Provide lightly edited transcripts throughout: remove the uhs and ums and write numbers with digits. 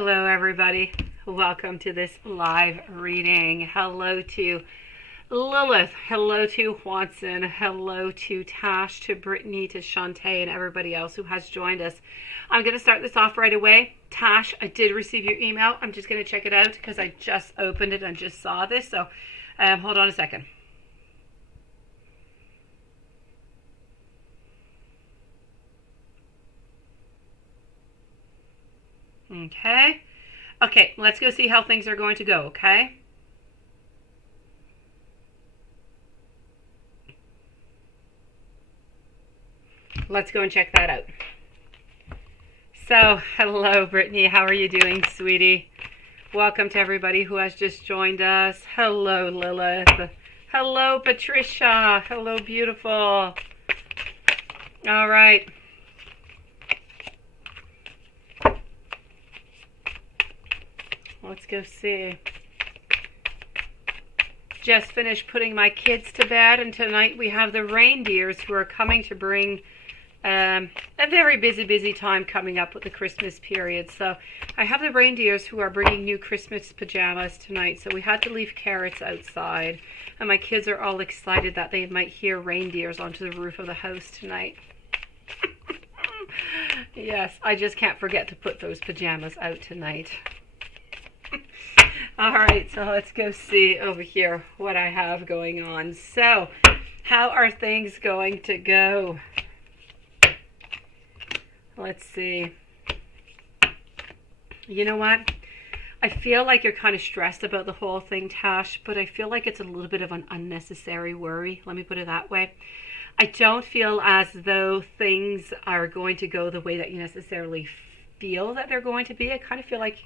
Hello, everybody. Welcome to this live reading. Hello to Lilith. Hello to Watson. Hello to Tash, to Brittany, to Shantae, and everybody else who has joined us. I'm going to start this off right away. Tash, I did receive your email. I'm just going to check it out because I just opened it and just saw this. So hold on a second. Okay, let's go see how things are going to go, okay? Let's go and check that out. So, hello, Brittany. How are you doing, sweetie? Welcome to everybody who has just joined us. Hello, Lilith. Hello, Patricia. Hello, beautiful. All right. Let's go see. Just finished putting my kids to bed, and tonight we have the reindeers who are coming to bring a very busy time coming up with the Christmas period. So I have the reindeers who are bringing new Christmas pajamas tonight, so we had to leave carrots outside, and my kids are all excited that they might hear reindeers onto the roof of the house tonight. Yes, I just can't forget to put those pajamas out tonight. All right, so let's go see over here what I have going on. So, how are things going to go? Let's see. You know what? I feel like you're kind of stressed about the whole thing, Tash, but I feel like it's a little bit of an unnecessary worry. Let me put it that way. I don't feel as though things are going to go the way that you necessarily feel that they're going to be. I kind of feel like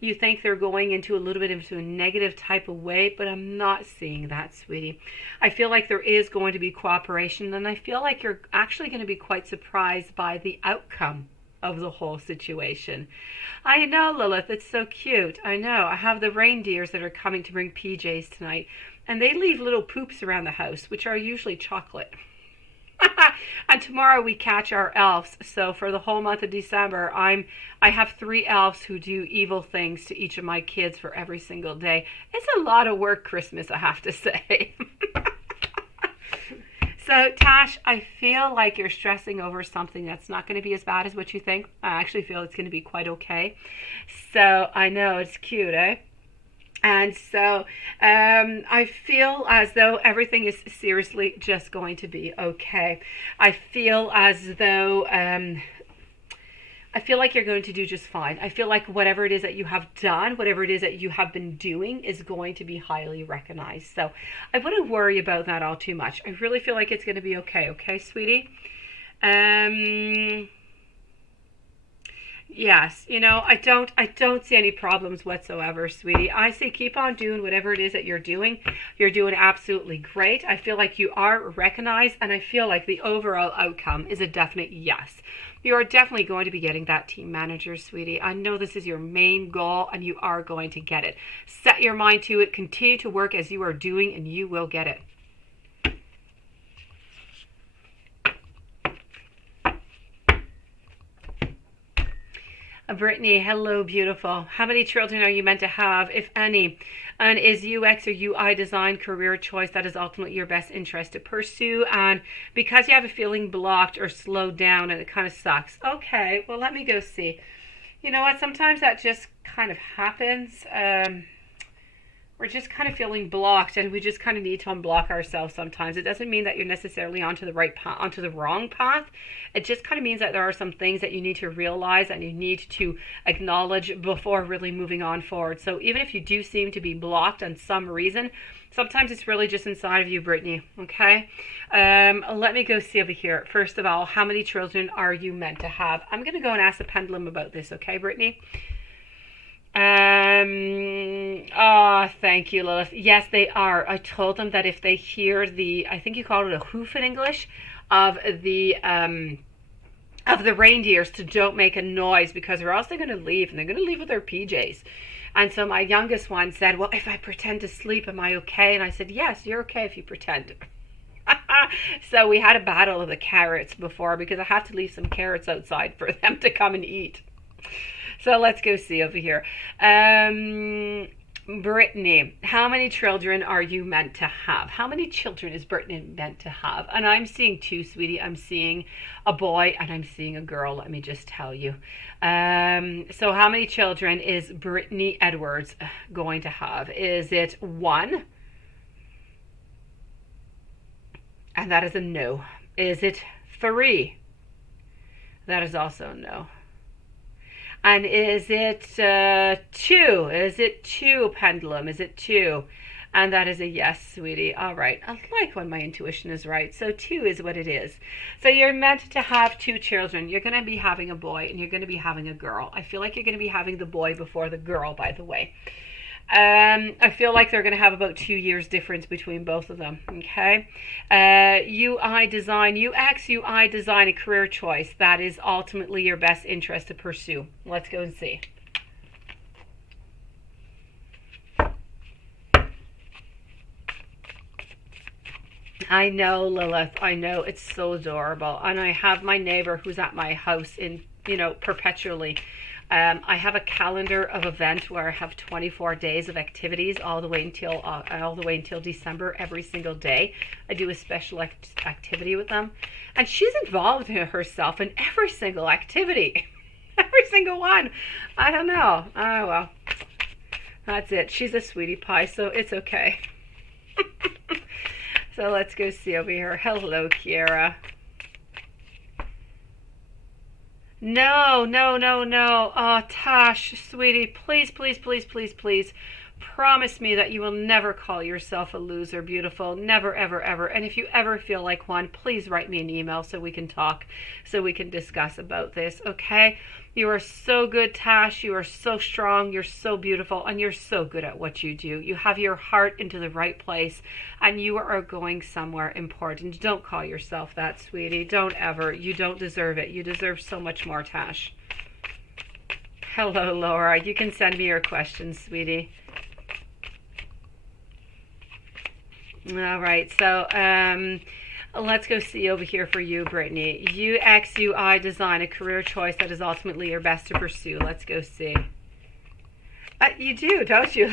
you think they're going into a little bit into a negative type of way, but I'm not seeing that, sweetie. I feel like there is going to be cooperation, and I feel like you're actually going to be quite surprised by the outcome of the whole situation. I know, Lilith, it's so cute. I know. I have the reindeers that are coming to bring PJs tonight, and they leave little poops around the house, which are usually chocolate. And tomorrow we catch our elves. So for the whole month of December, I have 3 elves who do evil things to each of my kids for every single day. It's a lot of work, Christmas, I have to say. So, Tash, I feel like you're stressing over something that's not going to be as bad as what you think. I actually feel it's going to be quite okay. So, I know, it's cute, eh? And so I feel as though everything is seriously just going to be okay. I feel as though I feel like you're going to do just fine. I feel like whatever it is that you have done, whatever it is that you have been doing is going to be highly recognized. So I wouldn't worry about that all too much. I really feel like it's going to be okay. Okay, sweetie? Yes, you know, I don't see any problems whatsoever, sweetie. I say keep on doing whatever it is that you're doing. You're doing absolutely great. I feel like you are recognized, and I feel like the overall outcome is a definite yes. You are definitely going to be getting that team manager, sweetie. I know this is your main goal, and you are going to get it. Set your mind to it. Continue to work as you are doing, and you will get it. Brittany, hello, beautiful. How many children are you meant to have, if any? And is UX or UI design career choice that is ultimately your best interest to pursue? And because you have a feeling blocked or slowed down and it kind of sucks. Okay, well, let me go see. You know what? Sometimes that just kind of happens. We're just kind of feeling blocked, and we just kind of need to unblock ourselves sometimes. It doesn't mean that you're necessarily onto the right path, onto the wrong path. It just kind of means that there are some things that you need to realize and you need to acknowledge before really moving on forward. So even if you do seem to be blocked on some reason, sometimes it's really just inside of you, Brittany. Okay? Let me go see over here. First of all, how many children are you meant to have? I'm going to go and ask the pendulum about this. Okay, Brittany? Thank you, Lilith. Yes, they are. I told them that if they hear the, I think you called it a hoof in English, of the reindeers, to don't make a noise, because or else they're going to leave, and they're going to leave with their PJs. And so my youngest one said, well, if I pretend to sleep, am I okay? And I said, yes, you're okay if you pretend. So we had a battle of the carrots before, because I have to leave some carrots outside for them to come and eat. So let's go see over here. Brittany, how many children are you meant to have? How many children is Brittany meant to have? And I'm seeing two, sweetie. I'm seeing a boy and I'm seeing a girl. Let me just tell you. So how many children is Brittany Edwards going to have? Is it one? And that is a no. Is it three? That is also a no. And is it two? Is it two, Pendulum? Is it two? And that is a yes, sweetie. All right. I like when my intuition is right. So two is what it is. So you're meant to have two children. You're going to be having a boy and you're going to be having a girl. I feel like you're going to be having the boy before the girl, by the way. I feel like they're going to have about 2 years difference between both of them. Okay. UI design, UX, UI design, a career choice that is ultimately your best interest to pursue. Let's go and see. I know, Lilith. I know, it's so adorable. And I have my neighbor who's at my house in, perpetually. I have a calendar of event where I have 24 days of activities all the way until December. Every single day I do a special activity with them, and she's involved in herself in every single activity. Every single one. I don't know. Oh well, that's it. She's a sweetie pie, so it's okay. So let's go see over here. Hello, Kiara. No, no, no, no. Oh, Tash, sweetie, please, please, please, please, please. Promise me that you will never call yourself a loser, beautiful. Never, ever, ever. And if you ever feel like one, please write me an email so we can talk, so we can discuss about this, okay? You are so good, Tash. You are so strong. You're so beautiful. And you're so good at what you do. You have your heart into the right place. And you are going somewhere important. Don't call yourself that, sweetie. Don't ever. You don't deserve it. You deserve so much more, Tash. Hello, Laura. You can send me your questions, sweetie. All right. So, let's go see over here for you, Brittany. UX, UI design, a career choice that is ultimately your best to pursue. Let's go see. You do, don't you?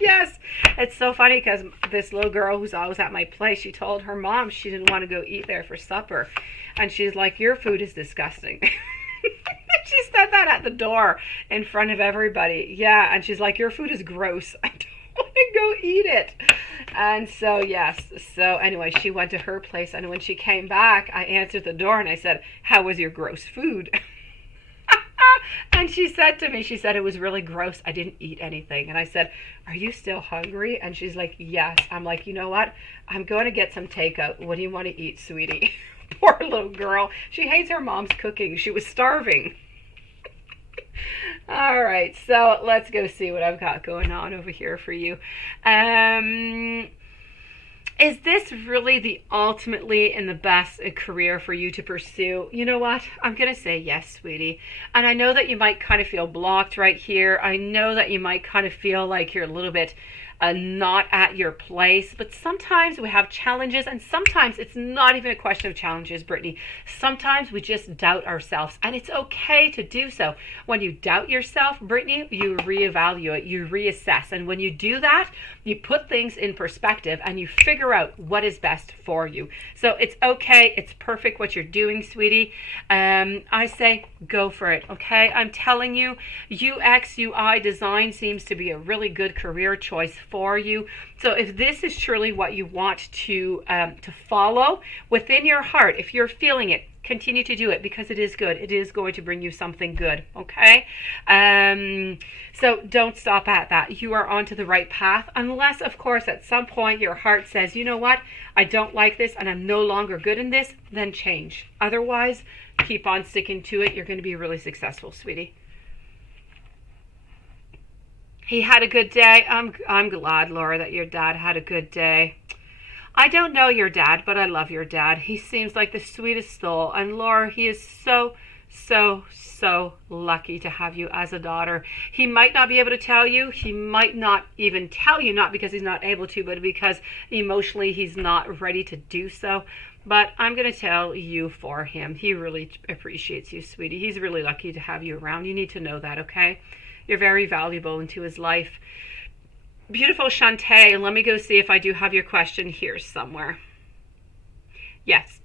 Yes. It's so funny because this little girl who's always at my place, she told her mom she didn't want to go eat there for supper. And she's like, your food is disgusting. She said that at the door in front of everybody. Yeah, and she's like, your food is gross. I don't want to go eat it. And so, yes. So anyway, she went to her place. And when she came back, I answered the door and I said, how was your gross food? And she said to me, she said, it was really gross. I didn't eat anything. And I said, are you still hungry? And she's like, yes. I'm like, you know what? I'm going to get some takeout. What do you want to eat, sweetie? Poor little girl. She hates her mom's cooking. She was starving. All right, so let's go see what I've got going on over here for you. Is this really the ultimately and the best career for you to pursue? You know what? I'm going to say yes, sweetie. And I know that you might kind of feel blocked right here. I know that you might kind of feel like you're a little bit not at your place, but sometimes we have challenges, and sometimes it's not even a question of challenges, Brittany. Sometimes we just doubt ourselves, and it's okay to do so. When you doubt yourself, Brittany, you reevaluate, you reassess, and when you do that, you put things in perspective and you figure out what is best for you. So it's okay, it's perfect what you're doing, sweetie. I say go for it, okay? I'm telling you, UX, UI design seems to be a really good career choice for you. So if this is truly what you want to follow within your heart, if you're feeling it, continue to do it because it is good. It is going to bring you something good, okay? So don't stop at that. You are onto the right path, unless, of course, at some point your heart says, you know what, I don't like this and I'm no longer good in this, then change. Otherwise, keep on sticking to it. You're going to be really successful, sweetie. He had a good day. I'm glad, Laura, that your dad had a good day. I don't know your dad, but I love your dad. He seems like the sweetest soul. And Laura, he is so lucky to have you as a daughter. He might not be able to tell you. He might not even tell you, not because he's not able to, but because emotionally he's not ready to do so. But I'm going to tell you for him. He really appreciates you, sweetie. He's really lucky to have you around. You need to know that, okay? You're very valuable into his life. Beautiful Shantae, let me go see if I do have your question here somewhere. Yes.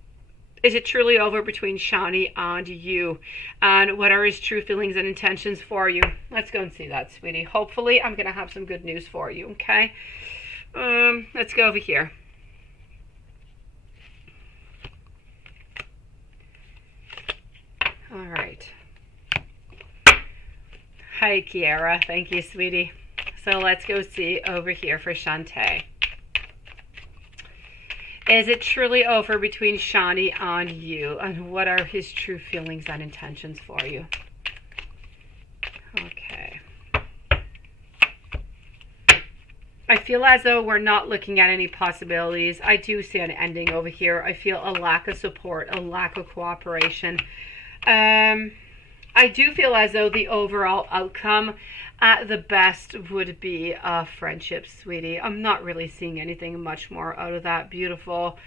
Is it truly over between Shani and you? And what are his true feelings and intentions for you? Let's go and see that, sweetie. Hopefully, I'm going to have some good news for you, okay? Let's go over here. All right. Hi, Kiara. Thank you, sweetie. So let's go see over here for Shantae. Is it truly over between Shani and you? And what are his true feelings and intentions for you? Okay. I feel as though we're not looking at any possibilities. I do see an ending over here. I feel a lack of support, a lack of cooperation. I do feel as though the overall outcome at the best would be a friendship, sweetie. I'm not really seeing anything much more out of that. Beautiful.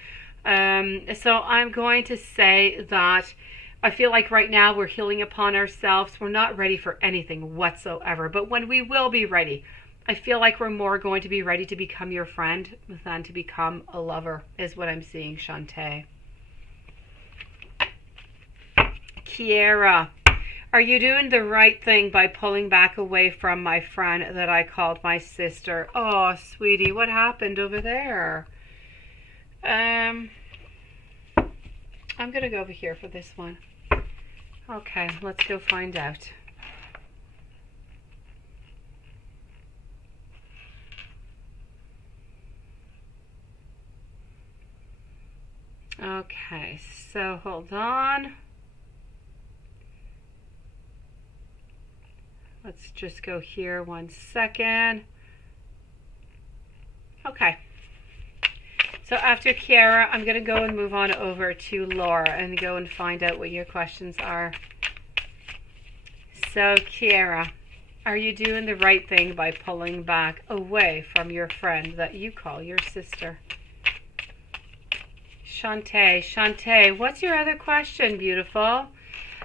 So I'm going to say that I feel like right now we're healing upon ourselves. We're not ready for anything whatsoever. But when we will be ready, I feel like we're more going to be ready to become your friend than to become a lover, is what I'm seeing, Shantae. Kiera. Are you doing the right thing by pulling back away from my friend that I called my sister? Oh, sweetie, what happened over there? I'm going to go over here for this one. Okay, let's go find out. Okay, so hold on. Let's just go here 1 second. Okay. So after Kiara, I'm going to go and move on over to Laura and go and find out what your questions are. So Kiara, are you doing the right thing by pulling back away from your friend that you call your sister? Shantae, what's your other question, beautiful?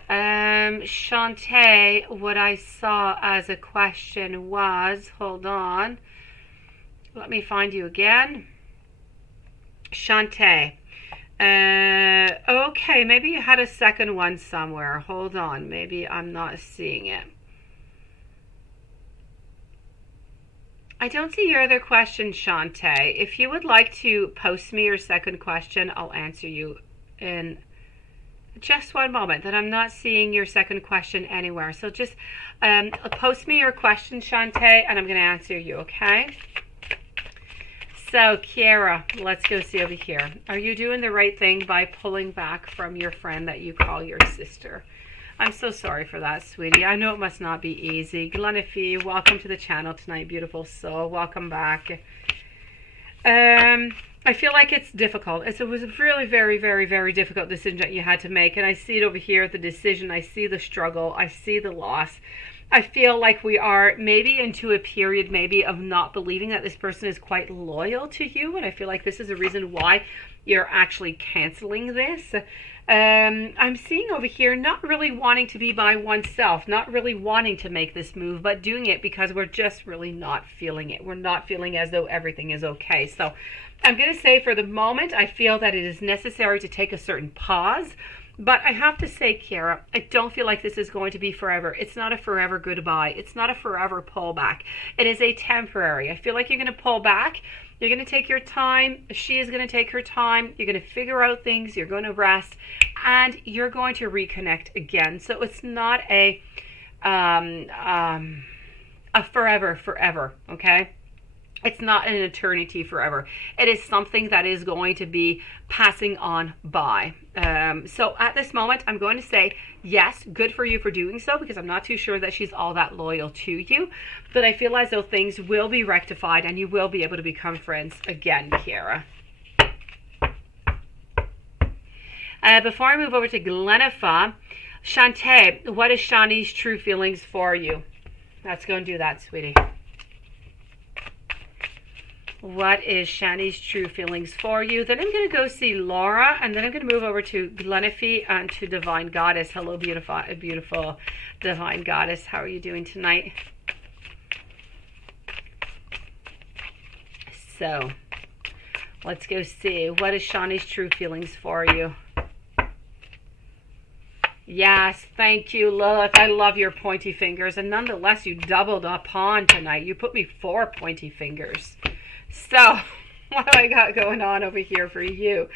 Shantae, what I saw as a question was, hold on, let me find you again. Shantae, okay, maybe you had a second one somewhere. Hold on, maybe I'm not seeing it. I don't see your other question, Shantae. If you would like to post me your second question, I'll answer you in just one moment. That I'm not seeing your second question anywhere. So just post me your question, Shantae, and I'm going to answer you, okay? So, Kiara, let's go see over here. Are you doing the right thing by pulling back from your friend that you call your sister? I'm so sorry for that, sweetie. I know it must not be easy. Glenafee, welcome to the channel tonight, beautiful soul. Welcome back. I feel like it's difficult. It was a really very, very, very difficult decision that you had to make. And I see it over here, the decision. I see the struggle. I see the loss. I feel like we are maybe into a period maybe of not believing that this person is quite loyal to you. And I feel like this is a reason why you're actually canceling this. I'm seeing over here not really wanting to be by oneself, not really wanting to make this move, but doing it because we're just really not feeling it. We're not feeling as though everything is okay. So I'm going to say for the moment, I feel that it is necessary to take a certain pause. But I have to say, Kiara, I don't feel like this is going to be forever. It's not a forever goodbye. It's not a forever pullback. It is a temporary. I feel like you're going to pull back. You're going to take your time. She is going to take her time. You're going to figure out things. You're going to rest. And you're going to reconnect again. So it's not a forever, okay? It's not an eternity forever. It is something that is going to be passing on by. So at this moment, I'm going to say, yes, good for you for doing so, because I'm not too sure that she's all that loyal to you. But I feel as though things will be rectified and you will be able to become friends again, Kiara. Before I move over to Glenafee, Shantae, what is Shani's true feelings for you? Let's go and do that, sweetie. What is Shani's true feelings for you? Then I'm going to go see Laura, and then I'm going to move over to Glenafee and to Divine Goddess. Hello, beautiful Divine Goddess. How are you doing tonight? So, let's go see. What is Shani's true feelings for you? Yes, thank you, Lilith. I love your pointy fingers. And nonetheless, you doubled up on tonight. You put me 4 pointy fingers. So, what do I got going on over here for you?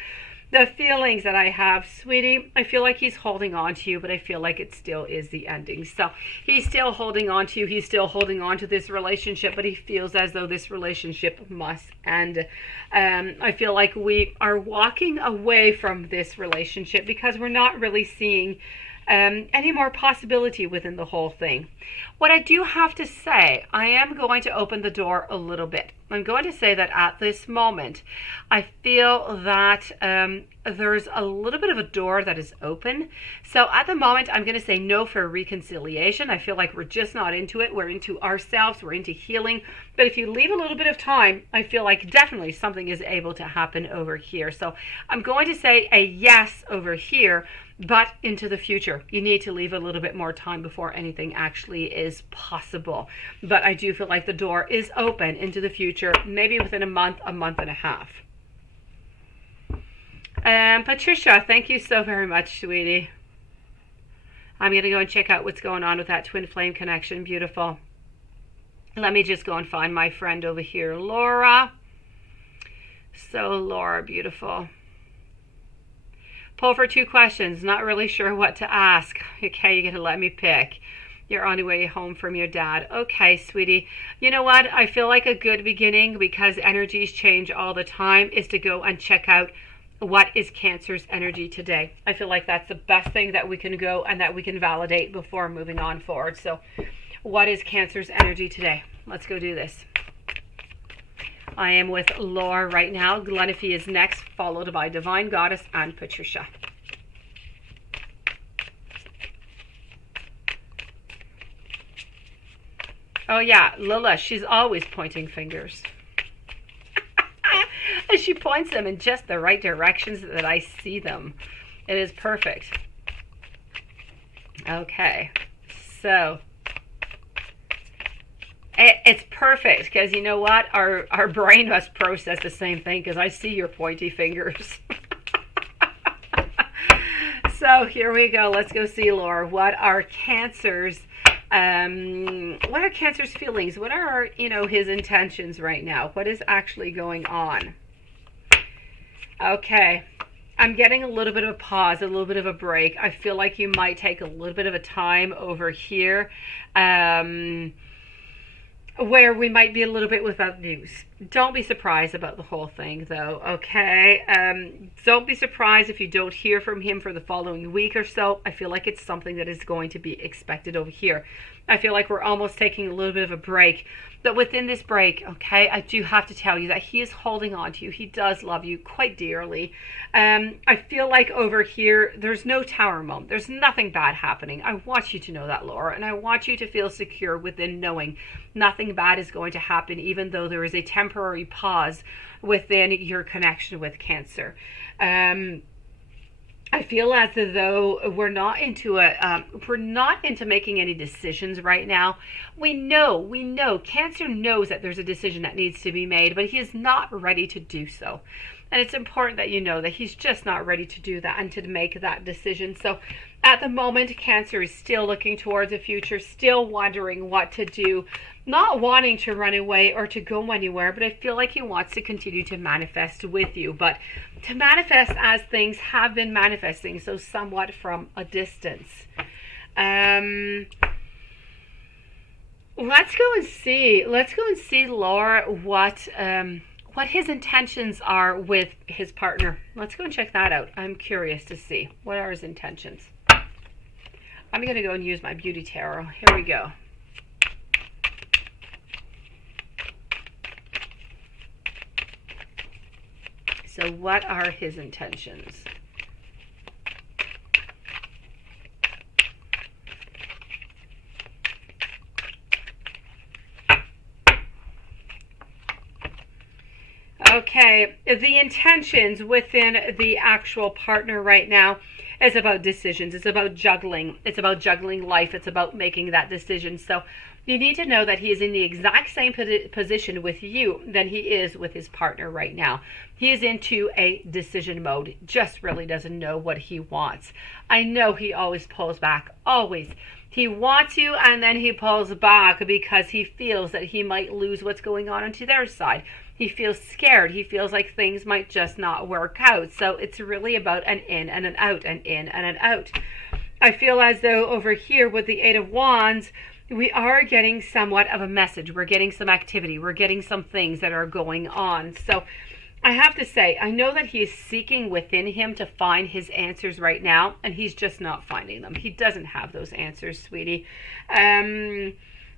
The feelings that I have, sweetie, I feel like he's holding on to you, but I feel like it still is the ending. So he's still holding on to you. He's still holding on to this relationship, but he feels as though this relationship must end. I feel like we are walking away from this relationship because we're not really seeing any more possibility within the whole thing. What I do have to say, I am going to open the door a little bit. I'm going to say that at this moment, I feel that there's a little bit of a door that is open. So at the moment, I'm going to say no for reconciliation. I feel like we're just not into it. We're into ourselves. We're into healing. But if you leave a little bit of time, I feel like definitely something is able to happen over here. So I'm going to say a yes over here, but into the future. You need to leave a little bit more time before anything actually is possible. But I do feel like the door is open into the future, maybe within a month and a half. Patricia, thank you so very much, sweetie. I'm going to go and check out what's going on with that twin flame connection. Beautiful. Let me just go and find my friend over here, Laura. So, Laura, beautiful. Pull for 2 questions. Not really sure what to ask. Okay, you're going to let me pick. You're on your way home from your dad. Okay, sweetie. You know what? I feel like a good beginning, because energies change all the time, is to go and check out what is Cancer's energy today. I feel like that's the best thing that we can go and that we can validate before moving on forward. So what is Cancer's energy today? Let's go do this. I am with Laura right now. Glenafee is next, followed by Divine Goddess and Patricia. Oh yeah, Lila, she's always pointing fingers. And she points them in just the right directions that I see them. It is perfect. Okay, so it's perfect, because you know what? Our brain must process the same thing, because I see your pointy fingers. So here we go. Let's go see Laura. What are Cancer's feelings? What are, his intentions right now? What is actually going on? Okay. I'm getting a little bit of a pause, a little bit of a break. I feel like you might take a little bit of a time over here, where we might be a little bit without news. Don't be surprised about the whole thing, though, okay? Don't be surprised if you don't hear from him for the following week or so. I feel like it's something that is going to be expected over here. I feel like we're almost taking a little bit of a break. But within this break, okay, I do have to tell you that he is holding on to you. He does love you quite dearly. I feel like over here, there's no tower moment. There's nothing bad happening. I want you to know that, Laura, and I want you to feel secure within knowing nothing bad is going to happen, even though there is a temporary pause within your connection with Cancer. I feel as though we're not into making any decisions right now. We know Cancer knows that there's a decision that needs to be made, but he is not ready to do so. And it's important that you know that he's just not ready to do that and to make that decision. So at the moment, Cancer is still looking towards the future, still wondering what to do, not wanting to run away or to go anywhere, but I feel like he wants to continue to manifest with you, but to manifest as things have been manifesting, so somewhat from a distance. Let's go and see Laura, what his intentions are with his partner. Let's go and check that out. I'm curious to see what are his intentions. I'm going to go and use my beauty tarot. Here we go. So what are his intentions? Okay, the intentions within the actual partner right now is about decisions. It's about juggling. It's about juggling life. It's about making that decision. So you need to know that he is in the exact same position with you than he is with his partner right now. He is into a decision mode, just really doesn't know what he wants. I know he always pulls back, always. He wants you and then he pulls back because he feels that he might lose what's going on into their side. He feels scared. He feels like things might just not work out. So it's really about an in and an out, an in and an out. I feel as though over here with the Eight of Wands, we are getting somewhat of a message. We're getting some activity. We're getting some things that are going on. So I have to say, I know that he is seeking within him to find his answers right now, and he's just not finding them. He doesn't have those answers, sweetie.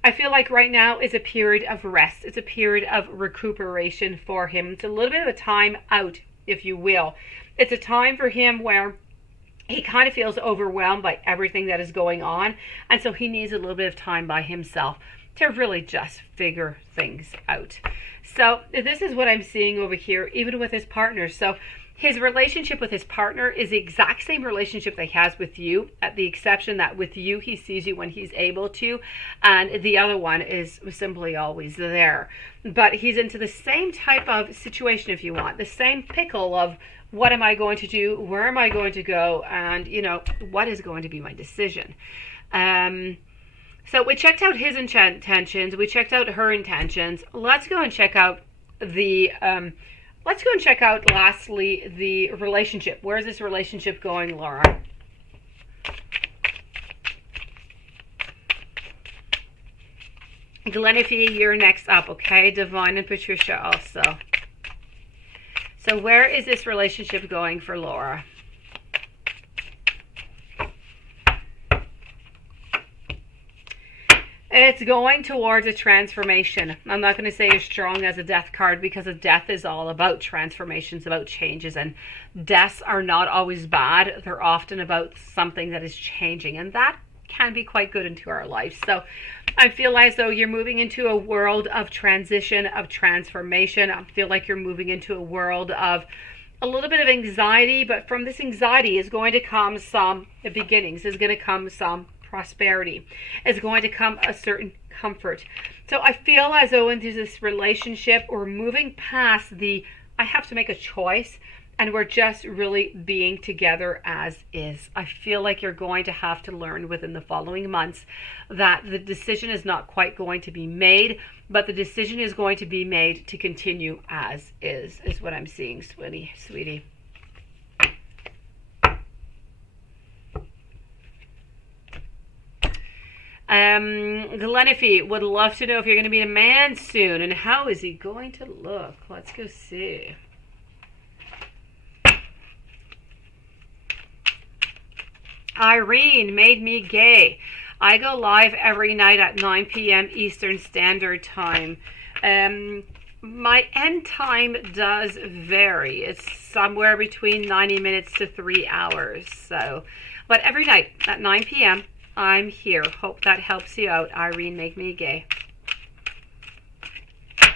I feel like right now is a period of rest. It's a period of recuperation for him. It's a little bit of a time out, if you will. It's a time for him where he kind of feels overwhelmed by everything that is going on, and so he needs a little bit of time by himself to really just figure things out. So this is what I'm seeing over here, even with his partner. So his relationship with his partner is the exact same relationship that he has with you, at the exception that with you, he sees you when he's able to, and the other one is simply always there. But he's into the same type of situation, if you want, the same pickle of what am I going to do, where am I going to go, and, you know, what is going to be my decision. So we checked out his intentions, we checked out her intentions. Let's go and check out the... Let's go and check out, lastly, the relationship. Where is this relationship going, Laura? Glenifie, you're next up, okay? Divine and Patricia also. So where is this relationship going for Laura? It's going towards a transformation. I'm not going to say as strong as a death card because a death is all about transformations, about changes, and deaths are not always bad. They're often about something that is changing, and that can be quite good into our life. So I feel as though you're moving into a world of transition, of transformation. I feel like you're moving into a world of a little bit of anxiety, but from this anxiety is going to come some beginnings, is going to come some prosperity, is going to come a certain comfort. So I feel as though into this relationship, we're moving past the I have to make a choice, and we're just really being together as is. I feel like you're going to have to learn within the following months that the decision is not quite going to be made, but the decision is going to be made to continue as is what I'm seeing, sweetie. Glenifie would love to know if you're going to be a man soon, and how is he going to look? Let's go see. Irene made me gay. I go live every night at 9 p.m. Eastern Standard Time. My end time does vary. It's somewhere between 90 minutes to 3 hours. So, but every night at 9 p.m. I'm here. Hope that helps you out. Irene, make me gay.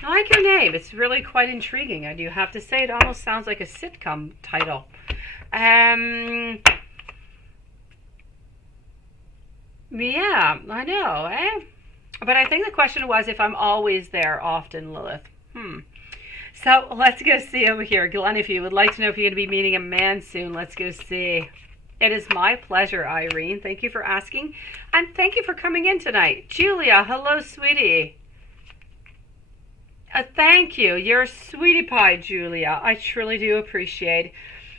I like your name. It's really quite intriguing. I do have to say, it almost sounds like a sitcom title. Yeah, I know, eh? But I think the question was if I'm always there often, Lilith. So let's go see over here. Glenn, if you would like to know if you're going to be meeting a man soon, let's go see. It is my pleasure, Irene. Thank you for asking. And thank you for coming in tonight. Julia, hello, sweetie. Thank you. You're a sweetie pie, Julia. I truly do appreciate.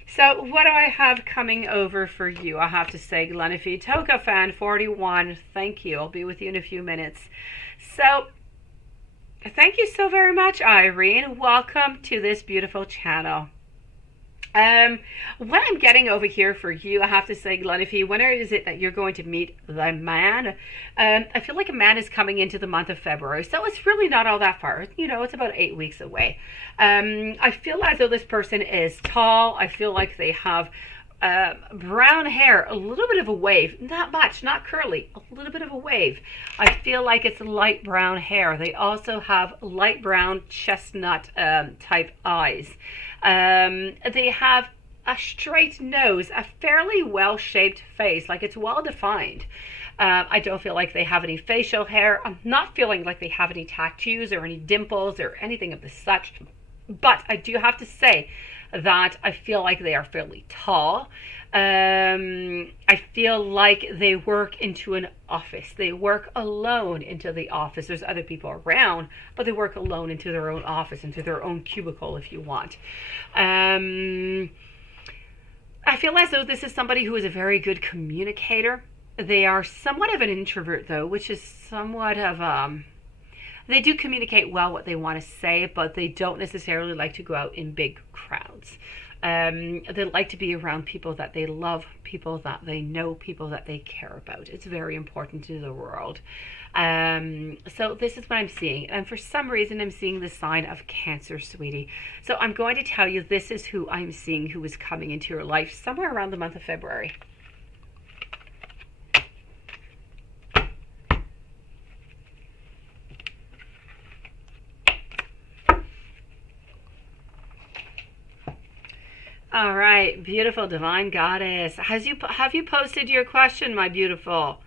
So what do I have coming over for you? I have to say, Glenifie. Toka fan 41. Thank you. I'll be with you in a few minutes. So thank you so very much, Irene. Welcome to this beautiful channel. What I'm getting over here for you, I have to say, Glenifie, when is it that you're going to meet the man? I feel like a man is coming into the month of February, so it's really not all that far. You know, it's about 8 weeks away. I feel as though this person is tall. I feel like they have brown hair, a little bit of a wave, not much, not curly, a little bit of a wave. I feel like it's light brown hair. They also have light brown chestnut type eyes. They have a straight nose, a fairly well-shaped face, like it's well-defined. I don't feel like they have any facial hair. I'm not feeling like they have any tattoos or any dimples or anything of the such. But I do have to say that I feel like they are fairly tall. I feel like they work into an office. They work alone into the office. There's other people around, but they work alone into their own office, into their own cubicle, if you want. I feel as though this is somebody who is a very good communicator. They are somewhat of an introvert, though, which is somewhat of they do communicate well what they want to say, but they don't necessarily like to go out in big crowds. They like to be around people that they love, people that they know, people that they care about. It's very important to the world. So this is what I'm seeing. And for some reason, I'm seeing the sign of Cancer, sweetie. So I'm going to tell you this is who I'm seeing who is coming into your life somewhere around the month of February. All right, beautiful divine goddess. Have you posted your question, my beautiful?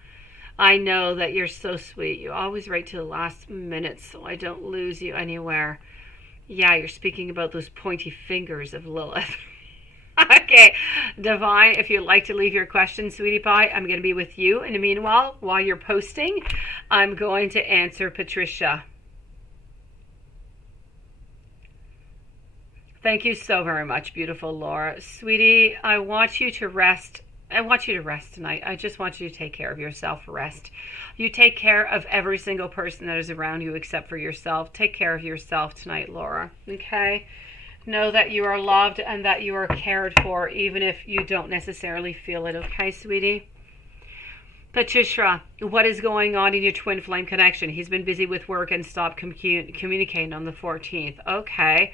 I know that you're so sweet. You always write to the last minute so I don't lose you anywhere. Yeah, you're speaking about those pointy fingers of Lilith. Okay, divine, if you'd like to leave your question, sweetie pie, I'm going to be with you. In the meanwhile, while you're posting, I'm going to answer Patricia. Thank you so very much, beautiful Laura. Sweetie, I want you to rest. I want you to rest tonight. I just want you to take care of yourself. Rest. You take care of every single person that is around you except for yourself. Take care of yourself tonight, Laura. Okay? Know that you are loved and that you are cared for, even if you don't necessarily feel it. Okay, sweetie? Patricia, what is going on in your twin flame connection? He's been busy with work and stopped communicating on the 14th. Okay.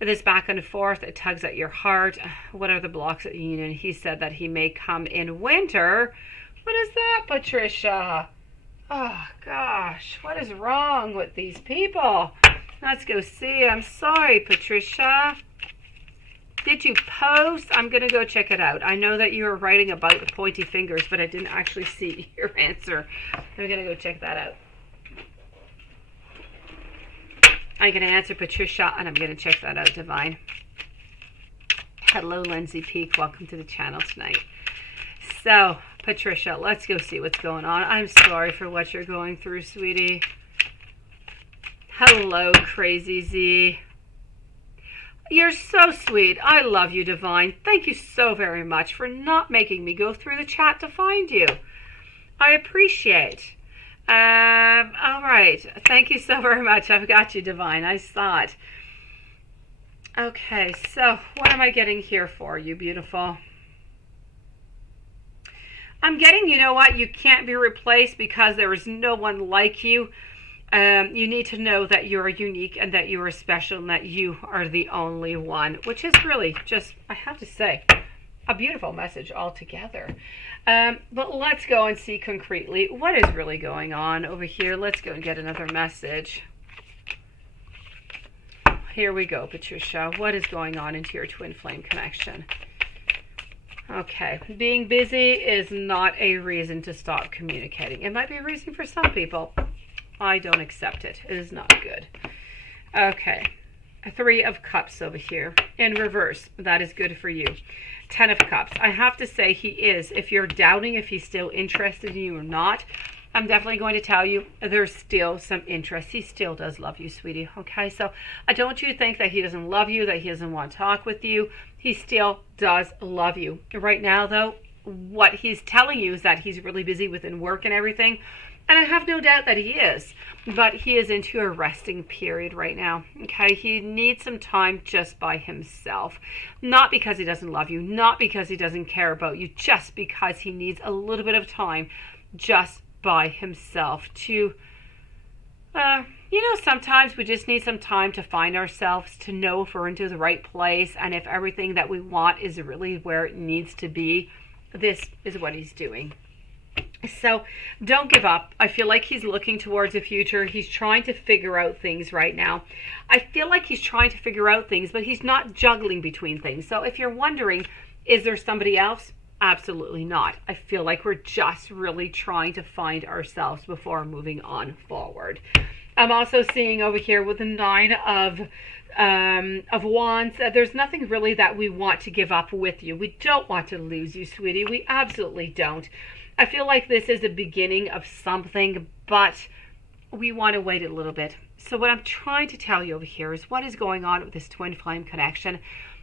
This back and forth, it tugs at your heart. What are the blocks at union? He said that he may come in winter. What is that, Patricia? Oh, gosh. What is wrong with these people? Let's go see. I'm sorry, Patricia. Did you post? I'm going to go check it out. I know that you were writing about the pointy fingers, but I didn't actually see your answer. I'm going to go check that out. I'm going to answer Patricia, and I'm going to check that out, divine. Hello, Lindsay Peak. Welcome to the channel tonight. So, Patricia, let's go see what's going on. I'm sorry for what you're going through, sweetie. Hello, Crazy Z. You're so sweet. I love you, divine. Thank you so very much for not making me go through the chat to find you. I appreciate. All right. Thank you so very much. I've got you, divine. I saw it. Okay, so what am I getting here for you, beautiful? I'm getting, you know what? You can't be replaced because there is no one like you. You need to know that you're unique and that you are special and that you are the only one, which is really just, I have to say, a beautiful message altogether. But let's go and see concretely what is really going on over here. Let's go and get another message. Here we go, Patricia. What is going on into your twin flame connection? Okay, being busy is not a reason to stop communicating. It might be a reason for some people. I don't accept it. It is not good. Okay, 3 of Cups over here in reverse. That is good for you. 10 of Cups. I have to say he is. If you're doubting if he's still interested in you or not, I'm definitely going to tell you there's still some interest. He still does love you, sweetie. Okay, so I don't want you to think that he doesn't love you, that he doesn't want to talk with you. He still does love you. Right now, though, what he's telling you is that he's really busy within work and everything. And I have no doubt that he is. But he is into a resting period right now. Okay, he needs some time just by himself. Not because he doesn't love you, not because he doesn't care about you, just because he needs a little bit of time just by himself to Sometimes we just need some time to find ourselves, to know if we're into the right place, and if everything that we want is really where it needs to be. This is what he's doing. So don't give up. I feel like he's looking towards the future. He's trying to figure out things right now. I feel like he's trying to figure out things, but he's not juggling between things. So if you're wondering, is there somebody else? Absolutely not. I feel like we're just really trying to find ourselves before moving on forward. I'm also seeing over here with the Nine of Wands, there's nothing really that we want to give up with you. We don't want to lose you, sweetie. We absolutely don't. I feel like this is the beginning of something, but we want to wait a little bit. So what I'm trying to tell you over here is what is going on with this twin flame connection.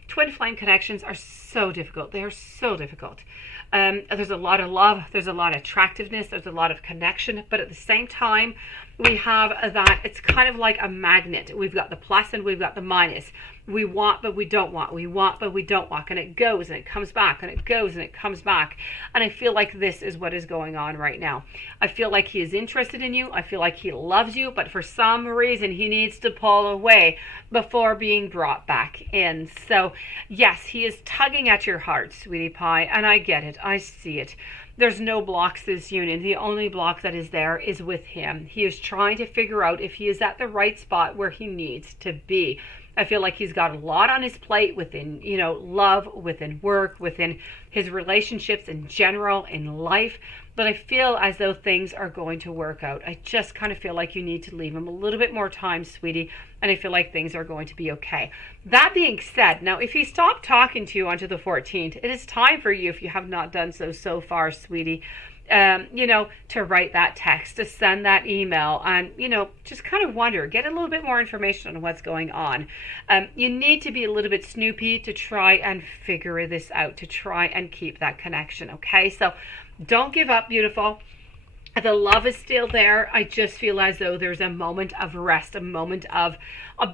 Twin flame connections are so difficult. They are so difficult. There's a lot of love. There's a lot of attractiveness. There's a lot of connection. But at the same time, we have that it's kind of like a magnet. We've got the plus and we've got the minus. We want, but we don't want. We want, but we don't want. And it goes and it comes back and it goes and it comes back. And I feel like this is what is going on right now. I feel like he is interested in you. I feel like he loves you, but for some reason he needs to pull away before being brought back in. So yes, he is tugging at your heart, sweetie pie. And I get it. I see it. There's no blocks to this union. The only block that is there is with him. He is trying to figure out if he is at the right spot where he needs to be. I feel like he's got a lot on his plate within, love, within work, within his relationships in general, in life. But I feel as though things are going to work out. I just kind of feel like you need to leave him a little bit more time, sweetie. And I feel like things are going to be okay. That being said, now if he stopped talking to you onto the 14th, it is time for you, if you have not done so far, sweetie, to write that text, to send that email, and, just kind of wonder, get a little bit more information on what's going on. You need to be a little bit snoopy to try and figure this out, to try and keep that connection, okay? So don't give up, beautiful. The love is still there. I just feel as though there's a moment of rest, a moment of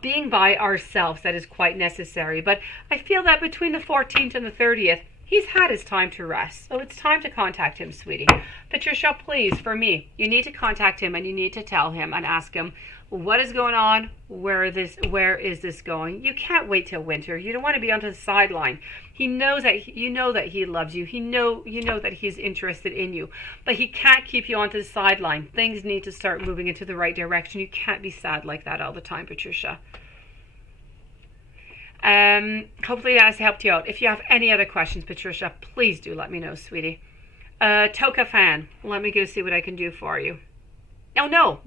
being by ourselves that is quite necessary. But I feel that between the 14th and the 30th, he's had his time to rest. So it's time to contact him, sweetie. Patricia, please, for me, you need to contact him and you need to tell him and ask him what is going on, where is this going. You can't wait till winter. You don't want to be onto the sideline. He knows that that he loves you. You know that he's interested in you, but he can't keep you onto the sideline. Things need to start moving into the right direction. You can't be sad like that all the time, Patricia. Hopefully that has helped you out. If you have any other questions, Patricia, please do let me know, sweetie. Toka fan, let me go see what I can do for you. Oh, no.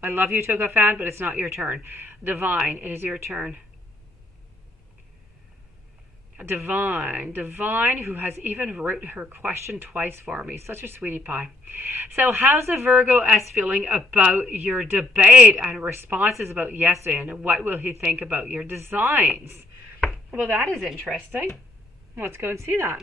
I love you, Toka fan, but it's not your turn. Divine, it is your turn. Divine, who has even wrote her question twice for me. Such a sweetie pie. So how's the Virgo S feeling about your debate and responses about yesterday, and what will he think about your designs? Well, that is interesting. Let's go and see that.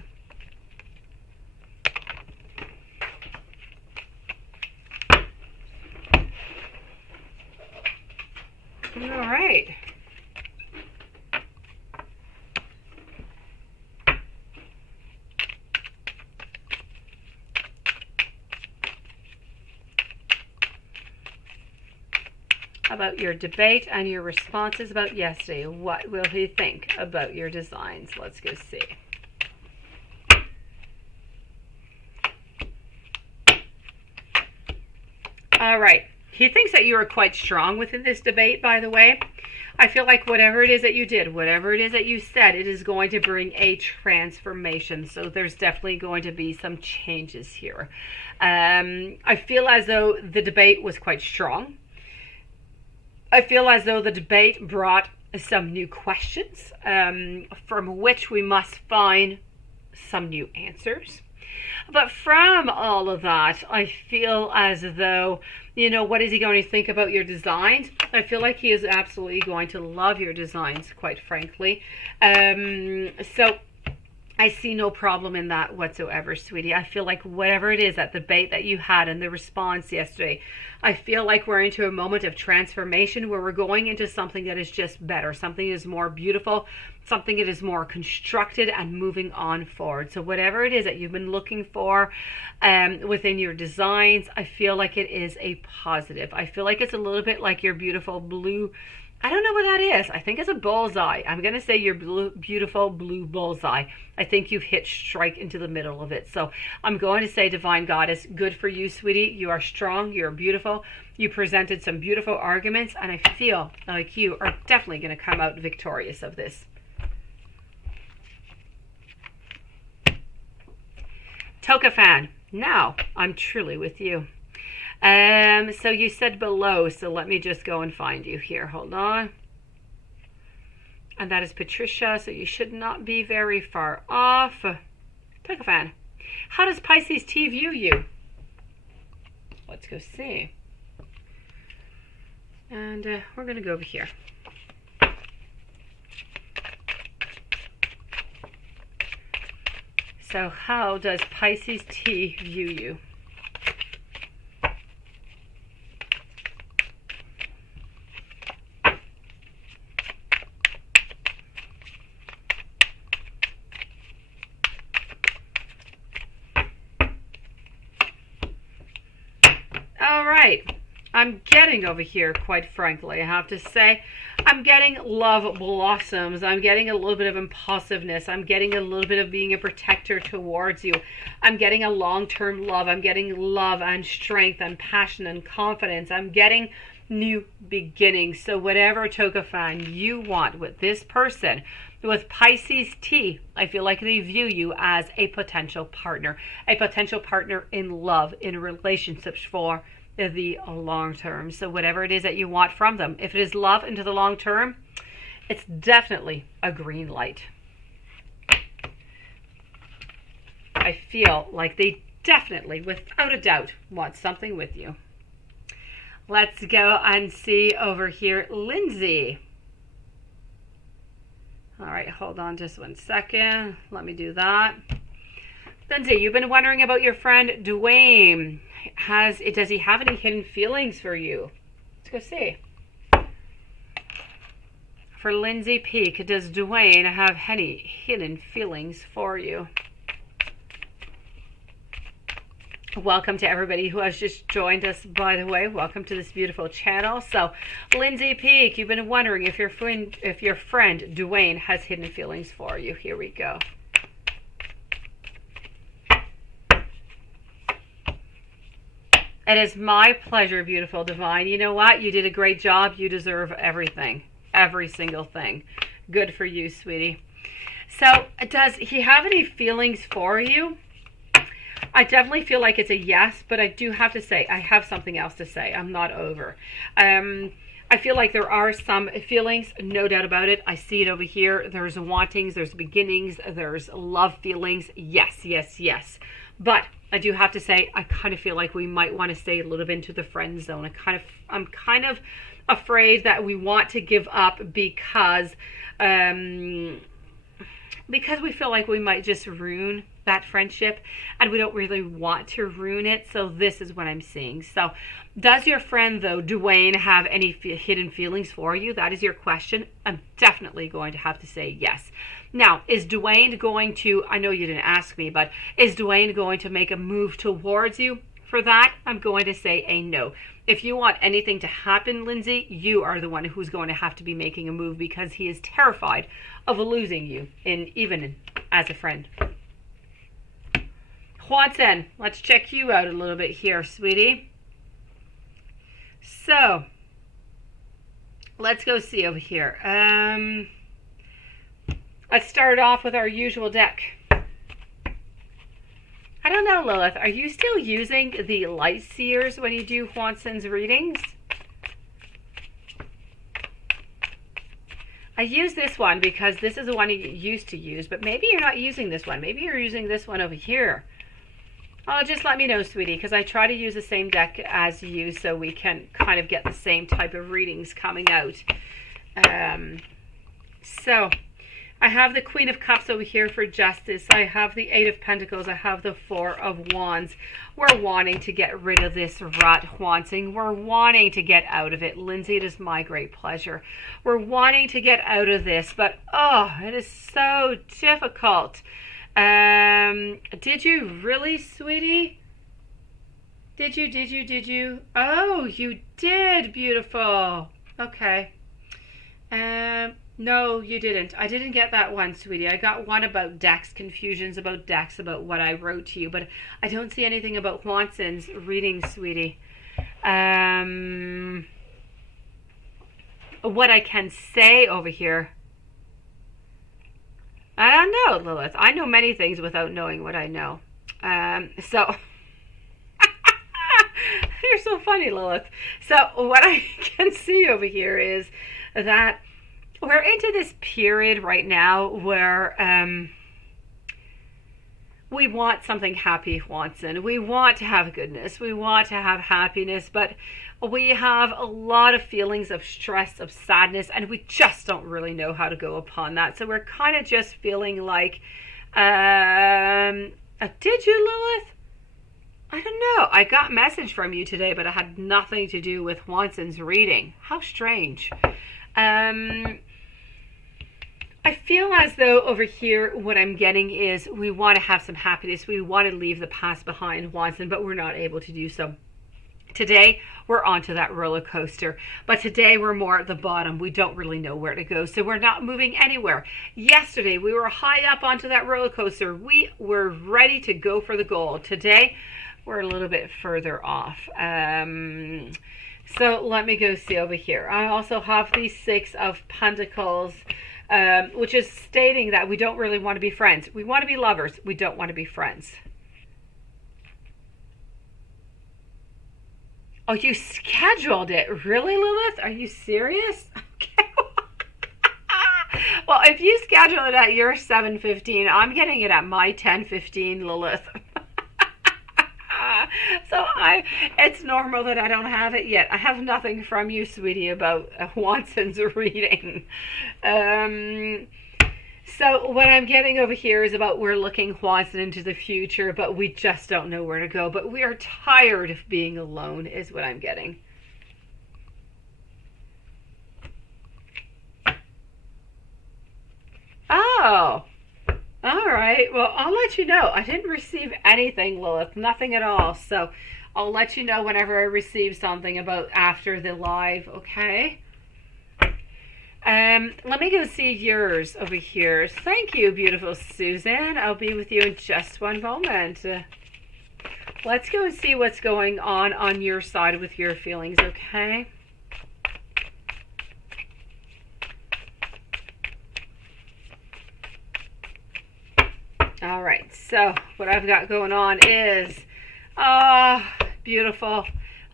All right. About your debate and your responses about yesterday. What will he think about your designs? Let's go see. All right. He thinks that you are quite strong within this debate, by the way. I feel like whatever it is that you did, whatever it is that you said, it is going to bring a transformation. So there's definitely going to be some changes here. I feel as though the debate was quite strong. I feel as though the debate brought some new questions from which we must find some new answers. But from all of that, I feel as though, what is he going to think about your designs? I feel like he is absolutely going to love your designs, quite frankly. So I see no problem in that whatsoever, sweetie. I feel like whatever it is, that debate that you had and the response yesterday, I feel like we're into a moment of transformation where we're going into something that is just better, something that is more beautiful, something that is more constructed and moving on forward. So whatever it is that you've been looking for within your designs, I feel like it is a positive. I feel like it's a little bit like your beautiful blue. I don't know what that is. I think it's a bullseye. I'm going to say your beautiful blue bullseye. I think you've hit strike into the middle of it. So I'm going to say, Divine Goddess, good for you, sweetie. You are strong. You're beautiful. You presented some beautiful arguments, and I feel like you are definitely going to come out victorious of this. Tokafan, now I'm truly with you. So you said below, so let me just go and find you here. Hold on. And that is Patricia, so you should not be very far off. Take a fan. How does Pisces T view you? Let's go see. And we're going to go over here. So how does Pisces T view you? I'm getting over here, quite frankly, I have to say, I'm getting love blossoms. I'm getting a little bit of impulsiveness. I'm getting a little bit of being a protector towards you. I'm getting a long-term love. I'm getting love and strength and passion and confidence. I'm getting new beginnings. So whatever Tokafan you want with this person, with Pisces T, I feel like they view you as a potential partner in love, in relationships for the long term. So whatever it is that you want from them, if it is love into the long term, it's definitely a green light. I feel like they definitely, without a doubt, want something with you. Let's go and see over here, Lindsay. All right, hold on just 1 second. Let me do that. Lindsay, you've been wondering about your friend Dwayne. Does he have any hidden feelings for you? Let's go see. For Lindsay Peak, does Dwayne have any hidden feelings for you? Welcome to everybody who has just joined us, by the way. Welcome to this beautiful channel. So, Lindsay Peak, you've been wondering if your friend Dwayne has hidden feelings for you. Here we go. It is my pleasure, beautiful divine. You know what? You did a great job. You deserve everything. Every single thing. Good for you, sweetie. So, does he have any feelings for you? I definitely feel like it's a yes, but I do have to say, I have something else to say. I'm not over. I feel like there are some feelings, no doubt about it. I see it over here. There's wantings, there's beginnings, there's love feelings. Yes, yes, yes. But I do have to say, I kind of feel like we might want to stay a little bit into the friend zone. I'm kind of afraid that we want to give up because we feel like we might just ruin that friendship, and we don't really want to ruin it. So this is what I'm seeing. So does your friend, though, Dwayne, have any hidden feelings for you? That is your question. I'm definitely going to have to say yes. Now, is Dwayne going to, I know you didn't ask me, but is Dwayne going to make a move towards you? For that, I'm going to say a no. If you want anything to happen, Lindsay, you are the one who's going to have to be making a move, because he is terrified of losing you, even as a friend. Juansen, let's check you out a little bit here, sweetie. So, let's go see over here. Let's start off with our usual deck. I don't know, Lilith, are you still using the Light Seers when you do Juansen's readings? I use this one because this is the one you used to use, but maybe you're not using this one. Maybe you're using this one over here. Oh, just let me know, sweetie, because I try to use the same deck as you so we can kind of get the same type of readings coming out. So, I have the Queen of Cups over here for justice. I have the Eight of Pentacles. I have the Four of Wands. We're wanting to get rid of this rut haunting. We're wanting to get out of it. Lindsay, it is my great pleasure. We're wanting to get out of this, but oh, it is so difficult. Did you really, sweetie? Did you? Oh, you did. Beautiful. Okay. No, you didn't. I didn't get that one, sweetie. I got one about decks, confusions about decks, about what I wrote to you, but I don't see anything about Watson's reading, sweetie. What I can say over here, I don't know, Lilith. I know many things without knowing what I know. So you're so funny, Lilith. So what I can see over here is that we're into this period right now where we want something happy, Watson. We want to have goodness. We want to have happiness, but we have a lot of feelings of stress, of sadness, and we just don't really know how to go upon that. So we're kind of just feeling like, did you, Lilith? I don't know. I got a message from you today, but it had nothing to do with Watson's reading. How strange. I feel as though over here what I'm getting is we want to have some happiness. We want to leave the past behind, Watson, but we're not able to do so. Today, we're onto that roller coaster, but today we're more at the bottom. We don't really know where to go, so we're not moving anywhere. Yesterday, we were high up onto that roller coaster. We were ready to go for the goal. Today, we're a little bit further off. So let me go see over here. I also have the Six of Pentacles, which is stating that we don't really want to be friends. We want to be lovers. We don't want to be friends. Oh, you scheduled it. Really, Lilith? Are you serious? Okay. Well, if you schedule it at your 7:15, I'm getting it at my 10:15, Lilith. So it's normal that I don't have it yet. I have nothing from you, sweetie, about Watson's reading. So what I'm getting over here is about we're looking Watson into the future, but we just don't know where to go. But we are tired of being alone is what I'm getting. Oh. All right. Well, I'll let you know. I didn't receive anything, Lilith. Nothing at all. So I'll let you know whenever I receive something about after the live, okay? Let me go see yours over here. Thank you, beautiful Susan. I'll be with you in just one moment. Let's go and see what's going on your side with your feelings, okay? All right, so what I've got going on is, beautiful.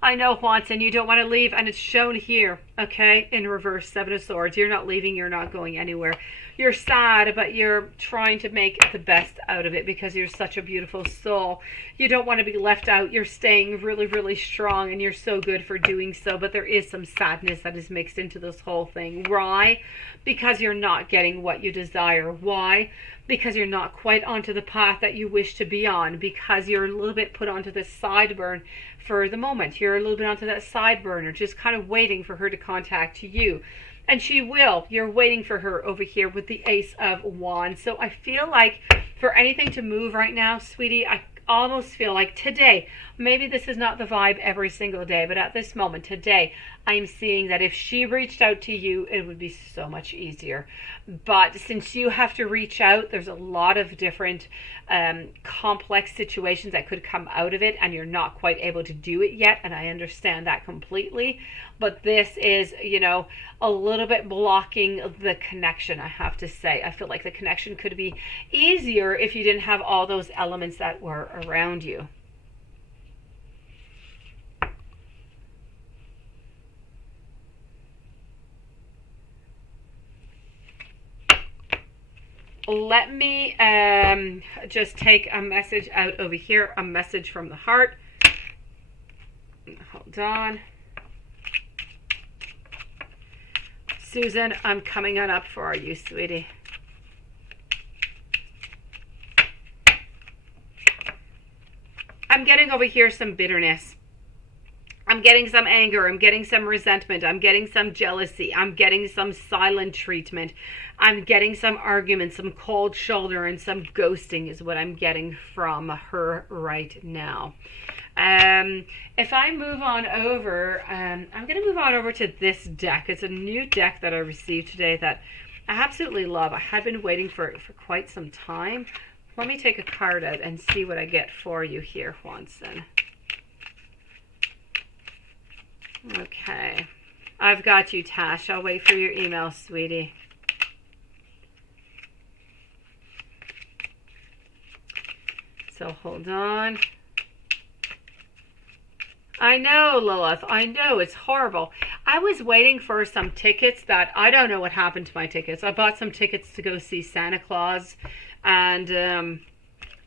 I know, Watson, you don't want to leave, and it's shown here, okay, in reverse, Seven of Swords. You're not leaving, you're not going anywhere. You're sad, but you're trying to make the best out of it because you're such a beautiful soul. You don't want to be left out. You're staying really, really strong, and you're so good for doing so, but there is some sadness that is mixed into this whole thing. Why? Because you're not getting what you desire. Why? Because you're not quite onto the path that you wish to be on, because you're a little bit put onto the sideburn for the moment. You're a little bit onto that side burner, just kind of waiting for her to contact you. And she will. You're waiting for her over here with the Ace of Wands. So I feel like for anything to move right now, sweetie, I almost feel like today, maybe this is not the vibe every single day, but at this moment today, I'm seeing that if she reached out to you, it would be so much easier. But since you have to reach out, there's a lot of different complex situations that could come out of it, and you're not quite able to do it yet, and I understand that completely. But this is, you know, a little bit blocking the connection, I have to say. I feel like the connection could be easier if you didn't have all those elements that were around you. Let me just take a message out over here, a message from the heart. Hold on. Susan, I'm coming on up for you, sweetie. I'm getting over here some bitterness. I'm getting some anger. I'm getting some resentment. I'm getting some jealousy. I'm getting some silent treatment. I'm getting some arguments, some cold shoulder, and some ghosting is what I'm getting from her right now. If I move on over, I'm going to move on over to this deck. It's a new deck that I received today that I absolutely love. I had been waiting for it for quite some time. Let me take a card out and see what I get for you here, Juanson. Okay. I've got you, Tash. I'll wait for your email, sweetie. So hold on. I know, Lilith. I know. It's horrible. I was waiting for some tickets that I don't know what happened to my tickets. I bought some tickets to go see Santa Claus and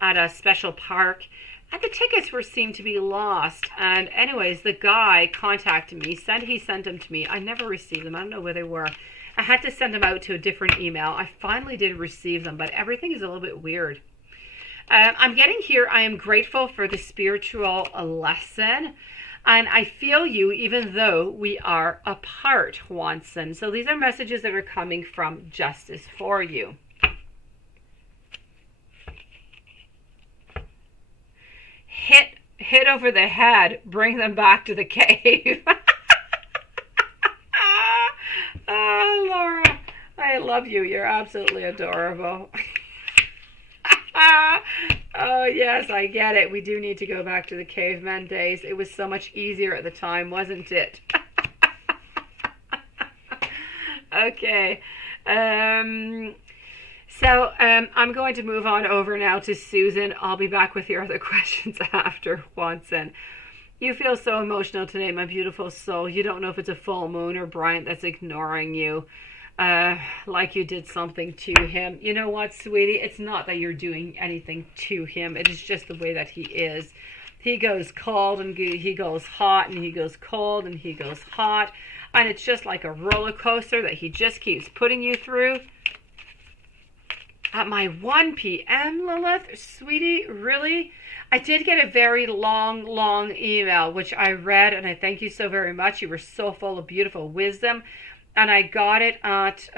at a special park. And the tickets seemed to be lost. And anyways, the guy contacted me. He sent them to me. I never received them. I don't know where they were. I had to send them out to a different email. I finally did receive them, but everything is a little bit weird. I'm getting here, I am grateful for the spiritual lesson. And I feel you even though we are apart, Juanson. So these are messages that are coming from justice for you. Hit over the head, bring them back to the cave. Oh, Laura, I love you. You're absolutely adorable. Oh, yes, I get it. We do need to go back to the caveman days. It was so much easier at the time, wasn't it? Okay. So I'm going to move on over now to Susan. I'll be back with your other questions after, Juanson. You feel so emotional today, my beautiful soul. You don't know if it's a full moon or Bryant that's ignoring you. Like you did something to him. You know what, sweetie? It's not that you're doing anything to him. It is just the way that he is. He goes cold and he goes hot and he goes cold and he goes hot. And it's just like a roller coaster that he just keeps putting you through. At my 1 p.m., Lilith, sweetie, really? I did get a very long email, which I read, and I thank you so very much. You were so full of beautiful wisdom. And I got it at,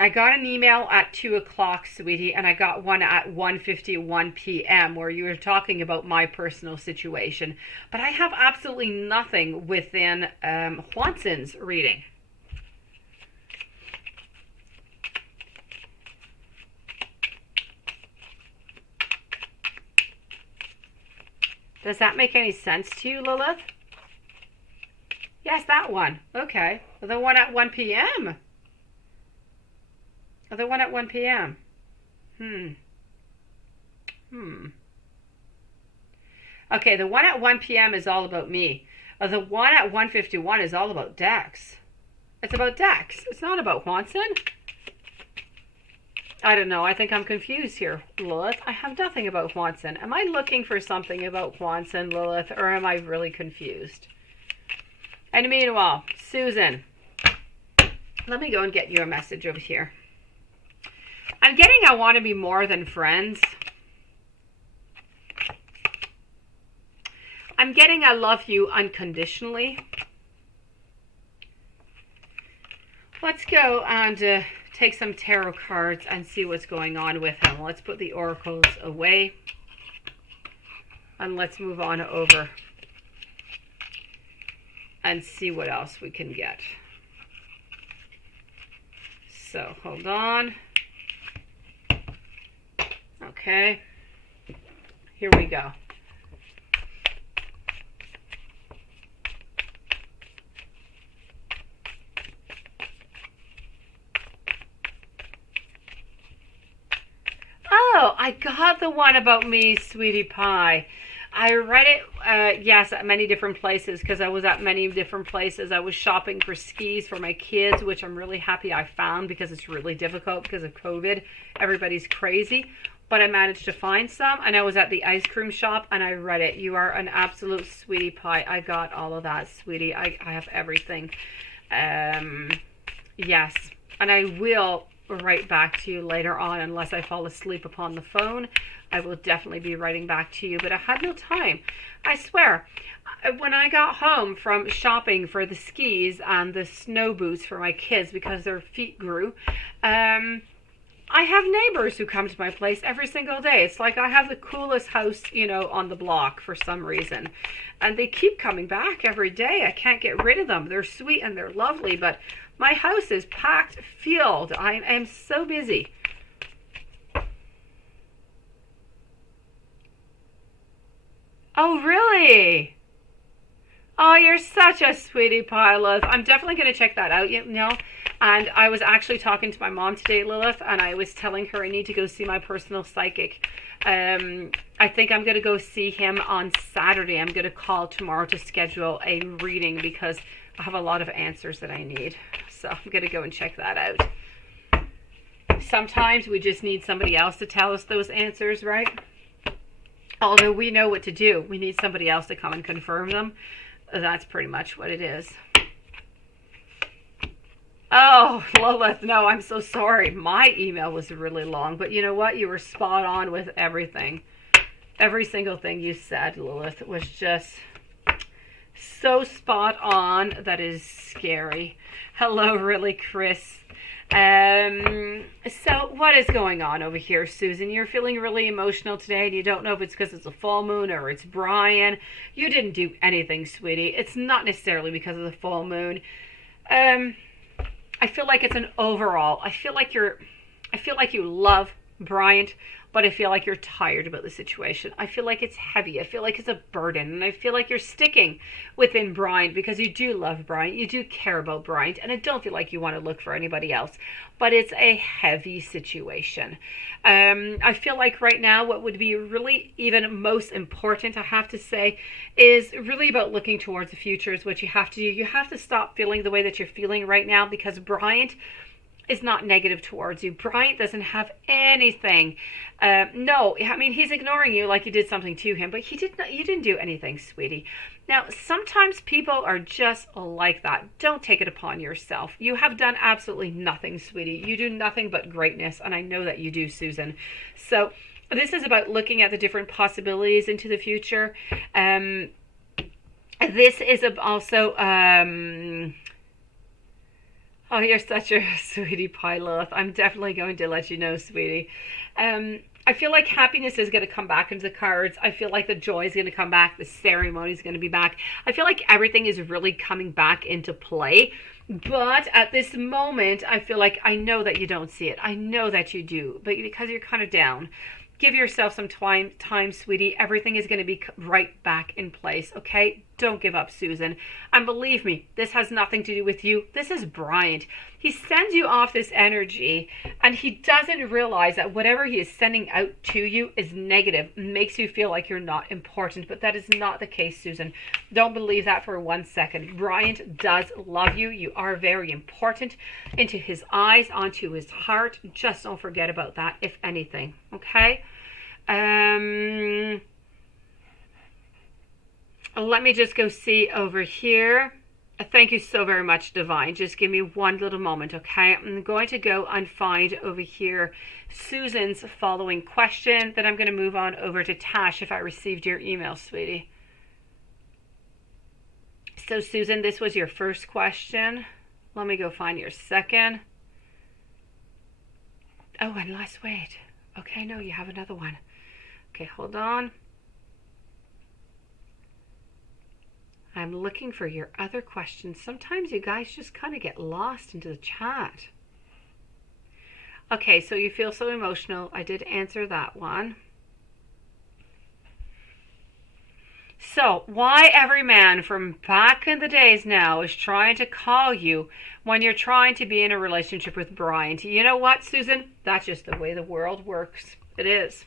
I got an email at 2 o'clock, sweetie, and I got one at 1:51 p.m. where you were talking about my personal situation. But I have absolutely nothing within Juanson's reading. Does that make any sense to you, Lilith? Yes, that one. Okay. The one at 1 p.m. The one at 1 p.m. Okay, the one at 1 p.m. is all about me. The one at 1:51 is all about Dex. It's about Dex. It's not about Juanson. I don't know. I think I'm confused here, Lilith. I have nothing about Juanson. Am I looking for something about Juanson, Lilith, or am I really confused? And meanwhile, Susan, let me go and get you a message over here. I'm getting I want to be more than friends. I'm getting I love you unconditionally. Let's go and take some tarot cards and see what's going on with him. Let's put the oracles away. And let's move on over and see what else we can get. So, hold on. Okay. Here we go. Oh, I got the one about me, sweetie pie. I read it, yes, at many different places because I was at many different places. I was shopping for skis for my kids, which I'm really happy I found because it's really difficult because of COVID. Everybody's crazy. But I managed to find some, and I was at the ice cream shop, and I read it. You are an absolute sweetie pie. I got all of that, sweetie. I have everything. Yes, and I will write back to you later on unless I fall asleep upon the phone. I will definitely be writing back to you, but I had no time. I swear, when I got home from shopping for the skis and the snow boots for my kids because their feet grew, I have neighbors who come to my place every single day. It's like I have the coolest house, on the block for some reason. And they keep coming back every day. I can't get rid of them. They're sweet and they're lovely, but my house is packed, filled. I am so busy. Oh, really? Oh, you're such a sweetie pie, Lilith. I'm definitely going to check that out, And I was actually talking to my mom today, Lilith, and I was telling her I need to go see my personal psychic. I think I'm going to go see him on Saturday. I'm going to call tomorrow to schedule a reading because I have a lot of answers that I need. So I'm going to go and check that out. Sometimes we just need somebody else to tell us those answers, right? Although we know what to do. We need somebody else to come and confirm them. That's pretty much what it is. Oh, Lilith, no, I'm so sorry. My email was really long, but you know what? You were spot on with everything. Every single thing you said, Lilith, was just so spot on that is scary. Hello, really, Chris. So what is going on over here, Susan? You're feeling really emotional today and you don't know if it's because it's a full moon or it's Brian. You didn't do anything, sweetie. It's not necessarily because of the full moon. I feel like it's an overall. I feel like you love Bryant, but I feel like you're tired about the situation. I feel like it's heavy. I feel like it's a burden. And I feel like you're sticking within Bryant because you do love Bryant. You do care about Bryant. And I don't feel like you want to look for anybody else. But it's a heavy situation. I feel like right now what would be really even most important, I have to say, is really about looking towards the future is what you have to do. You have to stop feeling the way that you're feeling right now because Bryant is not negative towards you. Bryant doesn't have anything. No, I mean, he's ignoring you like you did something to him, but you didn't do anything, sweetie. Now, sometimes people are just like that. Don't take it upon yourself. You have done absolutely nothing, sweetie. You do nothing but greatness, and I know that you do, Susan. So this is about looking at the different possibilities into the future. This is also... Oh, you're such a sweetie pie, Lilith. I'm definitely going to let you know, sweetie. I feel like happiness is going to come back into the cards. I feel like the joy is going to come back. The ceremony is going to be back. I feel like everything is really coming back into play. But at this moment, I feel like I know that you don't see it. I know that you do. But because you're kind of down, give yourself some time, sweetie. Everything is going to be right back in place, okay? Don't give up, Susan. And believe me, this has nothing to do with you. This is Bryant. He sends you off this energy, and he doesn't realize that whatever he is sending out to you is negative, makes you feel like you're not important. But that is not the case, Susan. Don't believe that for 1 second. Bryant does love you. You are very important into his eyes, onto his heart. Just don't forget about that, if anything, okay? Let me just go see over here. Thank you so very much, Divine. Just give me one little moment, okay? I'm going to go and find over here Susan's following question. Then I'm going to move on over to Tash if I received your email, sweetie. So, Susan, this was your first question. Let me go find your second. Oh, and let's wait. Okay, no, you have another one. Okay, hold on. I'm looking for your other questions. Sometimes you guys just kind of get lost into the chat. Okay, so you feel so emotional. I did answer that one. So, why every man from back in the days now is trying to call you when you're trying to be in a relationship with Brian? You know what, Susan? That's just the way the world works. It is.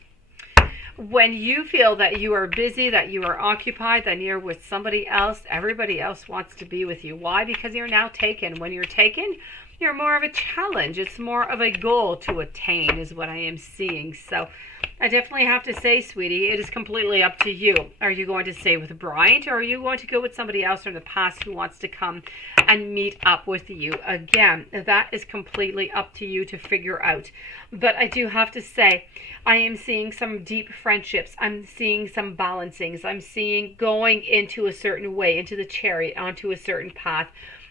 When you feel that you are busy, that you are occupied, that you're with somebody else, everybody else wants to be with you. Why? Because you're now taken. When you're taken, you're more of a challenge. It's more of a goal to attain is what I am seeing. So I definitely have to say, sweetie, it is completely up to you. Are you going to stay with Bryant, or are you going to go with somebody else from the past who wants to come and meet up with you again? That is completely up to you to figure out. But I do have to say, I am seeing some deep friendships. I'm seeing some balancings. I'm seeing going into a certain way, into the chariot, onto a certain path.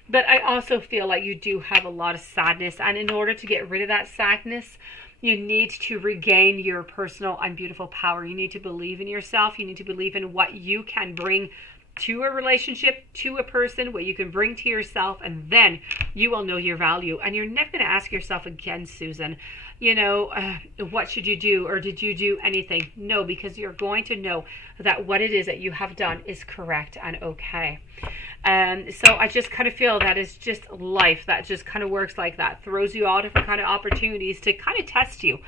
But I also feel like you do have a lot of sadness. And in order to get rid of that sadness, you need to regain your personal and beautiful power. You need to believe in yourself. You need to believe in what you can bring to a relationship, to a person, what you can bring to yourself, and then you will know your value. And you're never going to ask yourself again, Susan, what should you do, or did you do anything? No, because you're going to know that what it is that you have done is correct and okay. So I just kind of feel that is just life that just kind of works like that, throws you all different kind of opportunities to kind of test you.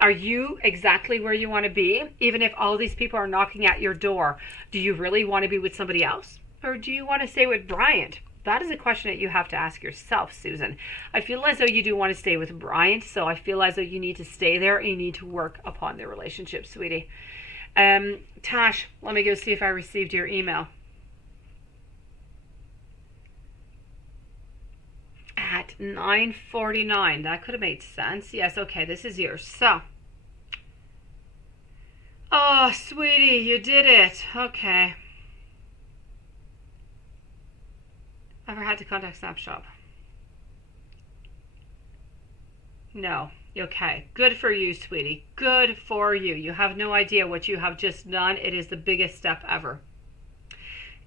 Are you exactly where you want to be? Even if all these people are knocking at your door, do you really want to be with somebody else? Or do you want to stay with Bryant? That is a question that you have to ask yourself, Susan. I feel as though you do want to stay with Bryant, so I feel as though you need to stay there and you need to work upon the relationship, sweetie. Tash, let me go see if I received your email. At 9:49, that could have made sense. Yes, okay, this is yours. So, oh, sweetie, you did it. Okay. Ever had to contact Snapshop? No. Okay. Good for you, sweetie. Good for you. You have no idea what you have just done. It is the biggest step ever.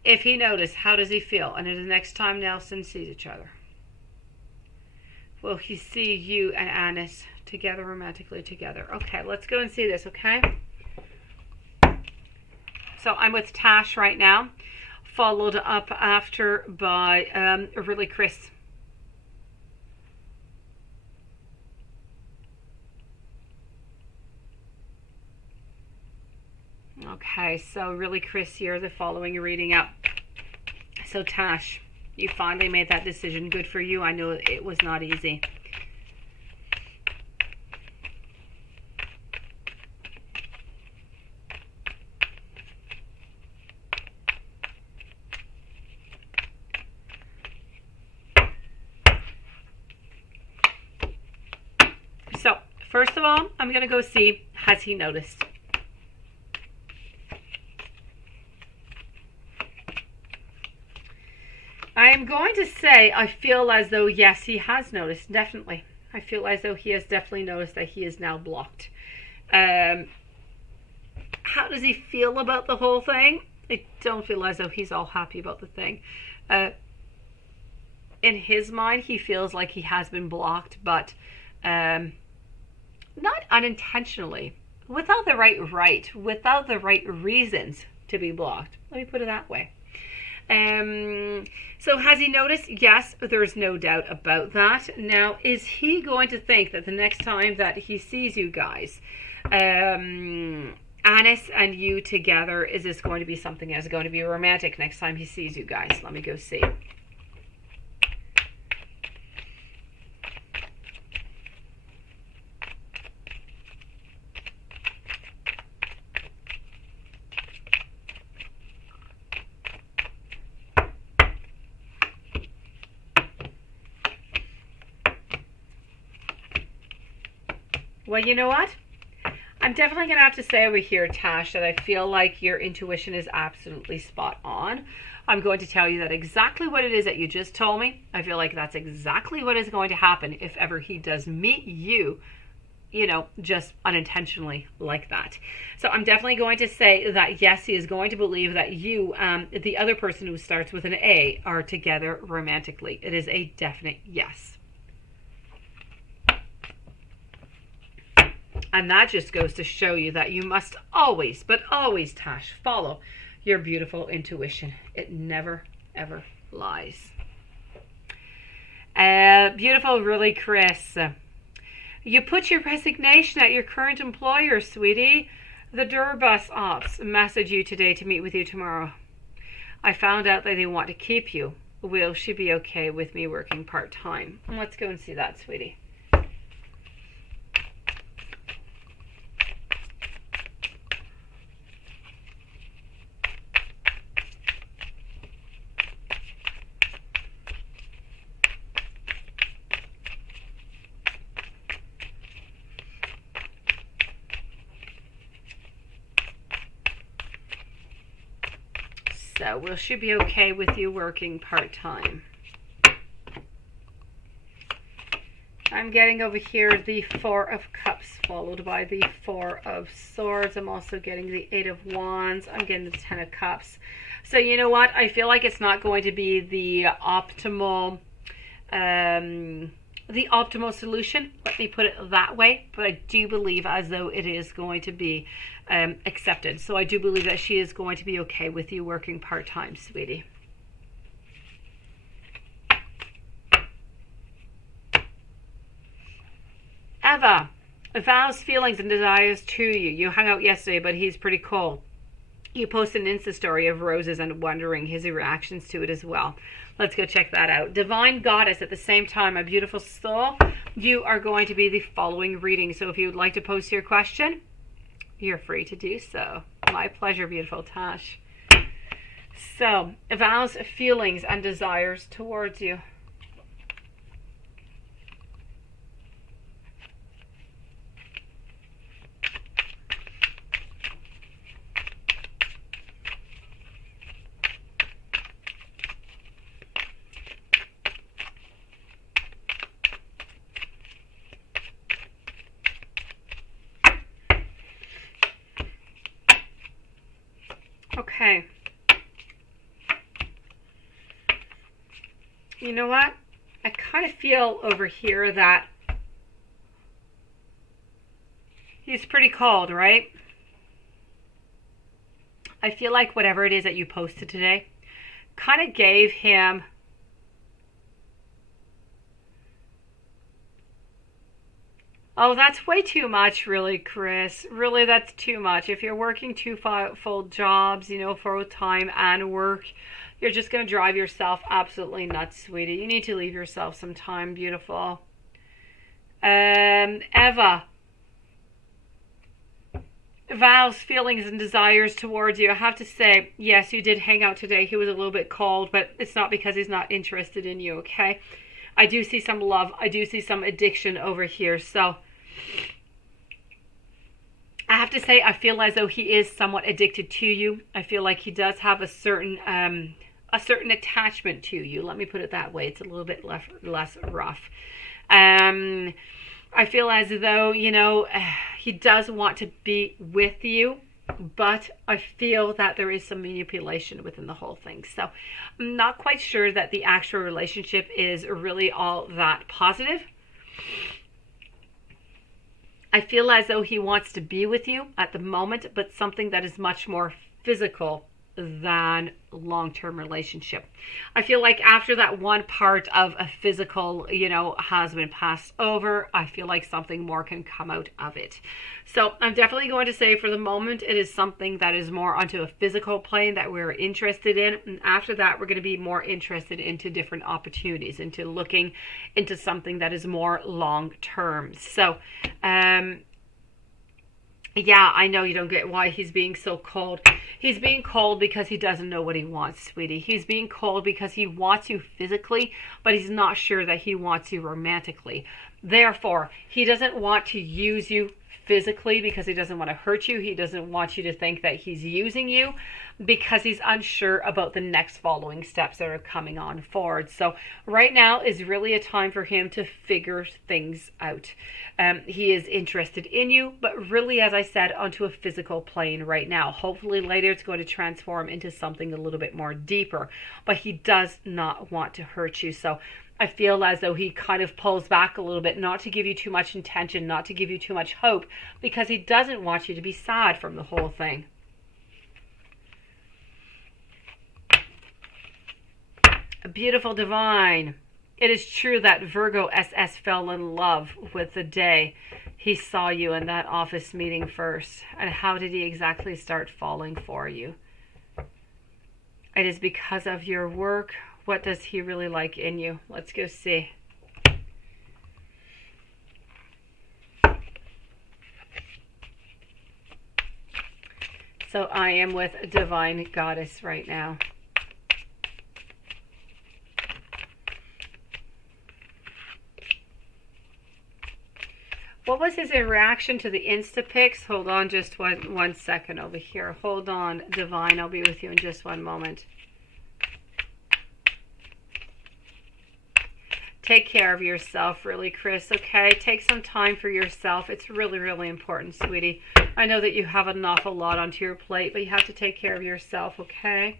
If he noticed, how does he feel? And the next time Nelson sees each other, will he see you and Anis together, romantically together? Okay, let's go and see this, okay? So I'm with Tash right now, followed up after by really Chris. Okay, so really Chris here, the following reading up. So Tash, you finally made that decision. Good for you. I know it was not easy. So, first of all, I'm going to go see, has he noticed? I am going to say, I feel as though, yes, he has noticed, definitely. I feel as though he has definitely noticed that he is now blocked. How does he feel about the whole thing? I don't feel as though he's all happy about the thing. In his mind, he feels like he has been blocked, but not unintentionally, without the right, without the right reasons to be blocked. Let me put it that way. So has he noticed? Yes, there's no doubt about that. Now, is he going to think that the next time that he sees you guys, Anis and you together, is this going to be something that's going to be romantic next time he sees you guys? Let me go see. Well, you know what? I'm definitely going to have to say over here, Tash, that I feel like your intuition is absolutely spot on. I'm going to tell you that exactly what it is that you just told me. I feel like that's exactly what is going to happen if ever he does meet you, just unintentionally like that. So I'm definitely going to say that, yes, he is going to believe that you, the other person who starts with an A, are together romantically. It is a definite yes. And that just goes to show you that you must always, but always, Tash, follow your beautiful intuition. It never, ever lies. Beautiful, really, Chris. You put your resignation at your current employer, sweetie. The Durbus Ops messaged you today to meet with you tomorrow. I found out that they want to keep you. Will she be okay with me working part-time? Let's go and see that, sweetie. So will she be okay with you working part-time? I'm getting over here the Four of Cups followed by the Four of Swords. I'm also getting the Eight of Wands. I'm getting the Ten of Cups. So you know what? I feel like it's not going to be the optimal solution. Let me put it that way. But I do believe as though it is going to be accepted. So I do believe that she is going to be okay with you working part-time, sweetie. Eva, vows, feelings, and desires to you. You hung out yesterday, but he's pretty cold. You posted an Insta story of roses and wondering his reactions to it as well. Let's go check that out. Divine Goddess, at the same time, my beautiful soul, you are going to be the following reading. So if you would like to post your question, you're free to do so. My pleasure, beautiful Tash. So, vows, feelings, and desires towards you. Okay. You know what? I kind of feel over here that he's pretty cold, right? I feel like whatever it is that you posted today kind of gave him Oh, that's way too much, really, Chris. Really, that's too much. If you're working two full jobs, you know, full time and work, you're just going to drive yourself absolutely nuts, sweetie. You need to leave yourself some time, beautiful. Eva. Vows, feelings, and desires towards you. I have to say, yes, you did hang out today. He was a little bit cold, but it's not because he's not interested in you, okay? I do see some love. I do see some addiction over here. So I have to say, I feel as though he is somewhat addicted to you. I feel like he does have a certain attachment to you. Let me put it that way. It's a little bit less rough. I feel as though, you know, he does want to be with you, but I feel that there is some manipulation within the whole thing. So I'm not quite sure that the actual relationship is really all that positive. I feel as though he wants to be with you at the moment, but something that is much more physical than long-term relationship. I feel like after that one part of a physical, you know, has been passed over, I feel like something more can come out of it. So I'm definitely going to say for the moment, it is something that is more onto a physical plane that we're interested in. And after that, we're going to be more interested into different opportunities, into looking into something that is more long-term. So, yeah, I know you don't get why he's being so cold. He's being cold because he doesn't know what he wants, sweetie. He's being cold because he wants you physically, but he's not sure that he wants you romantically. Therefore, he doesn't want to use you physically because he doesn't want to hurt you. He doesn't want you to think that he's using you because he's unsure about the next following steps that are coming on forward. So right now is really a time for him to figure things out. He is interested in you, but really, as I said, onto a physical plane right now. Hopefully later it's going to transform into something a little bit more deeper, but he does not want to hurt you. So I feel as though he kind of pulls back a little bit, not to give you too much intention, not to give you too much hope, because he doesn't want you to be sad from the whole thing. Beautiful divine. It is true that Virgo SS fell in love with the day he saw you in that office meeting first. And how did he exactly start falling for you? It is because of your work. What does he really like in you? Let's go see. So I am with Divine Goddess right now. What was his reaction to the Instapics? Hold on just one second over here. Hold on, Divine. I'll be with you in just one moment. Take care of yourself, really, Chris, okay? Take some time for yourself. It's really, really important, sweetie. I know that you have an awful lot onto your plate, but you have to take care of yourself, okay?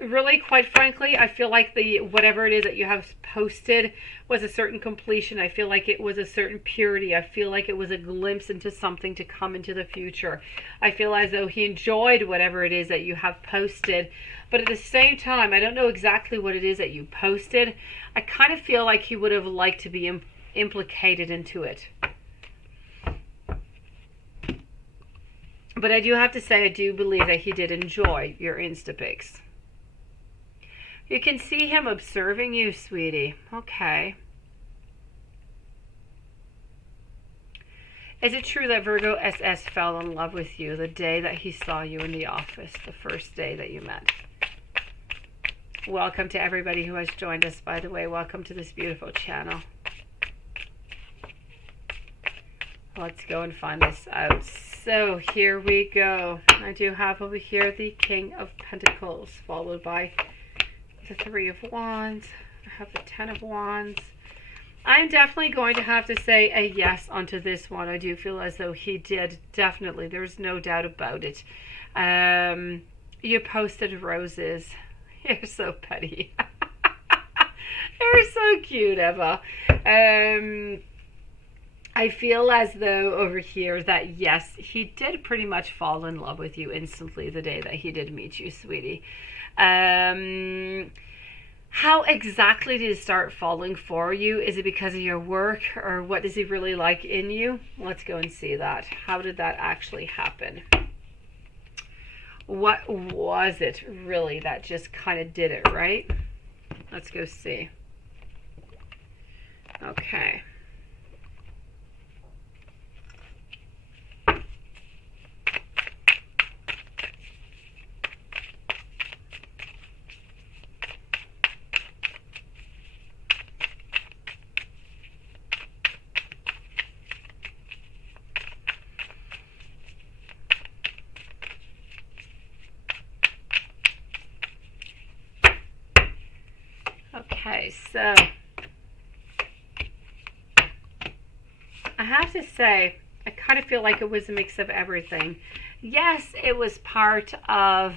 Really, quite frankly, I feel like whatever it is that you have posted was a certain completion. I feel like it was a certain purity. I feel like it was a glimpse into something to come into the future. I feel as though he enjoyed whatever it is that you have posted. But at the same time, I don't know exactly what it is that you posted. I kind of feel like he would have liked to be implicated into it. But I do have to say, I do believe that he did enjoy your Instapics. You can see him observing you, sweetie. Okay. Is it true that Virgo SS fell in love with you the day that he saw you in the office, the first day that you met? Welcome to everybody who has joined us, by the way. Welcome to this beautiful channel. Let's go and find this out. So here we go. I do have over here the King of Pentacles, followed by the Three of Wands. I have the Ten of Wands. I'm definitely going to have to say a yes onto this one. I do feel as though he did, definitely. There's no doubt about it. You posted roses. You're so petty. You're so cute, Eva. I feel as though over here that yes, he did pretty much fall in love with you instantly the day that he did meet you, sweetie. How exactly did he start falling for you? Is it because of your work, or what does he really like in you? Let's go and see that. How did that actually happen? What was it really that just kind of did it, right? Let's go see. Okay. Okay, so I have to say, I kind of feel like it was a mix of everything. Yes, it was part of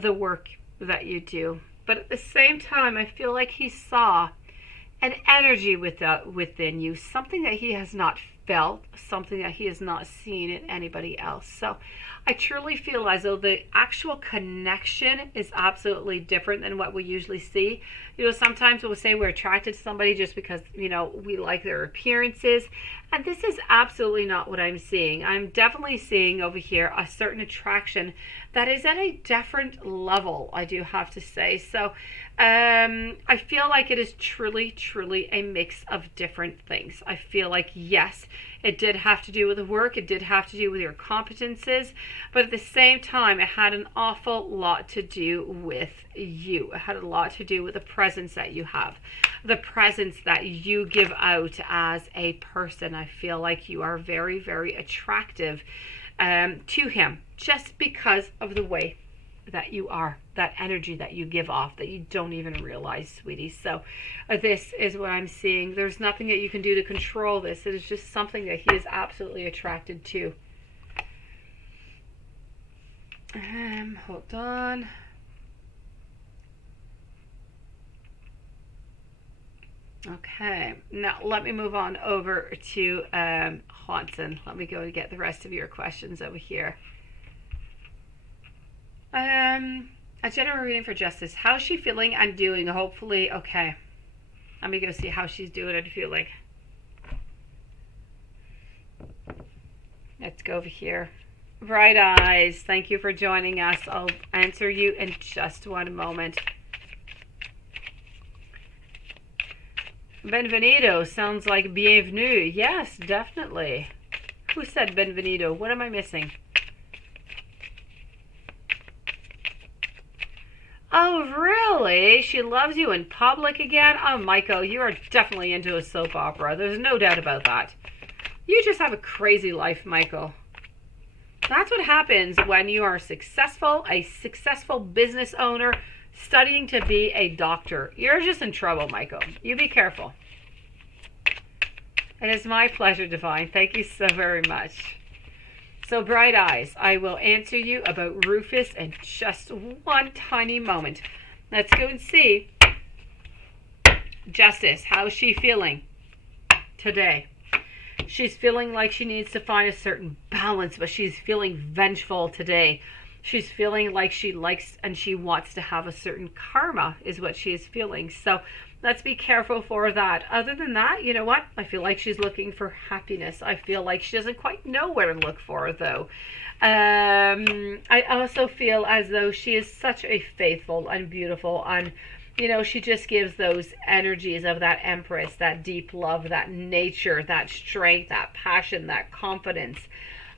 the work that you do, but at the same time, I feel like he saw an energy within you, something that he has not felt, something that he has not seen in anybody else. So I truly feel as though the actual connection is absolutely different than what we usually see. You know, sometimes we'll say we're attracted to somebody just because, you know, we like their appearances. And this is absolutely not what I'm seeing. I'm definitely seeing over here a certain attraction that is at a different level, I do have to say. So I feel like it is truly, truly a mix of different things. I feel like, yes, it did have to do with the work. It did have to do with your competences. But at the same time, it had an awful lot to do with you. It had a lot to do with the presence that you have. The presence that you give out as a person. I feel like you are very, very attractive to him just because of the way that you are, that energy that you give off that you don't even realize, sweetie. So this is what I'm seeing. There's nothing that you can do to control this. It is just something that he is absolutely attracted to. Hold on. Okay, now let me move on over to Hanson. Let me go and get the rest of your questions over here. A general reading for Justice. How's she feeling and doing? Hopefully, okay. Let me go see how she's doing and feeling. Let's go over here. Bright Eyes, thank you for joining us. I'll answer you in just one moment. Benvenido sounds like bienvenue. Yes, definitely. Who said benvenido? What am I missing? Oh, Really? She loves you in public again? Oh, Michael, you are definitely into a soap opera. There's no doubt about that. You just have a crazy life, Michael. That's what happens when you are successful, a successful business owner, studying to be a doctor. You're just in trouble, Michael. You be careful. It is my pleasure, Divine. Thank you so very much. So, Bright Eyes, I will answer you about Rufus in just one tiny moment. Let's go and see. Justice, how is she feeling today? She's feeling like she needs to find a certain balance, but she's feeling vengeful today. She's feeling like she likes and she wants to have a certain karma is what she is feeling. So let's be careful for that. Other than that, you know what? I feel like she's looking for happiness. I feel like she doesn't quite know where to look for, though. I also feel as though she is such a faithful and beautiful and she just gives those energies of that Empress, that deep love, that nature, that strength, that passion, that confidence.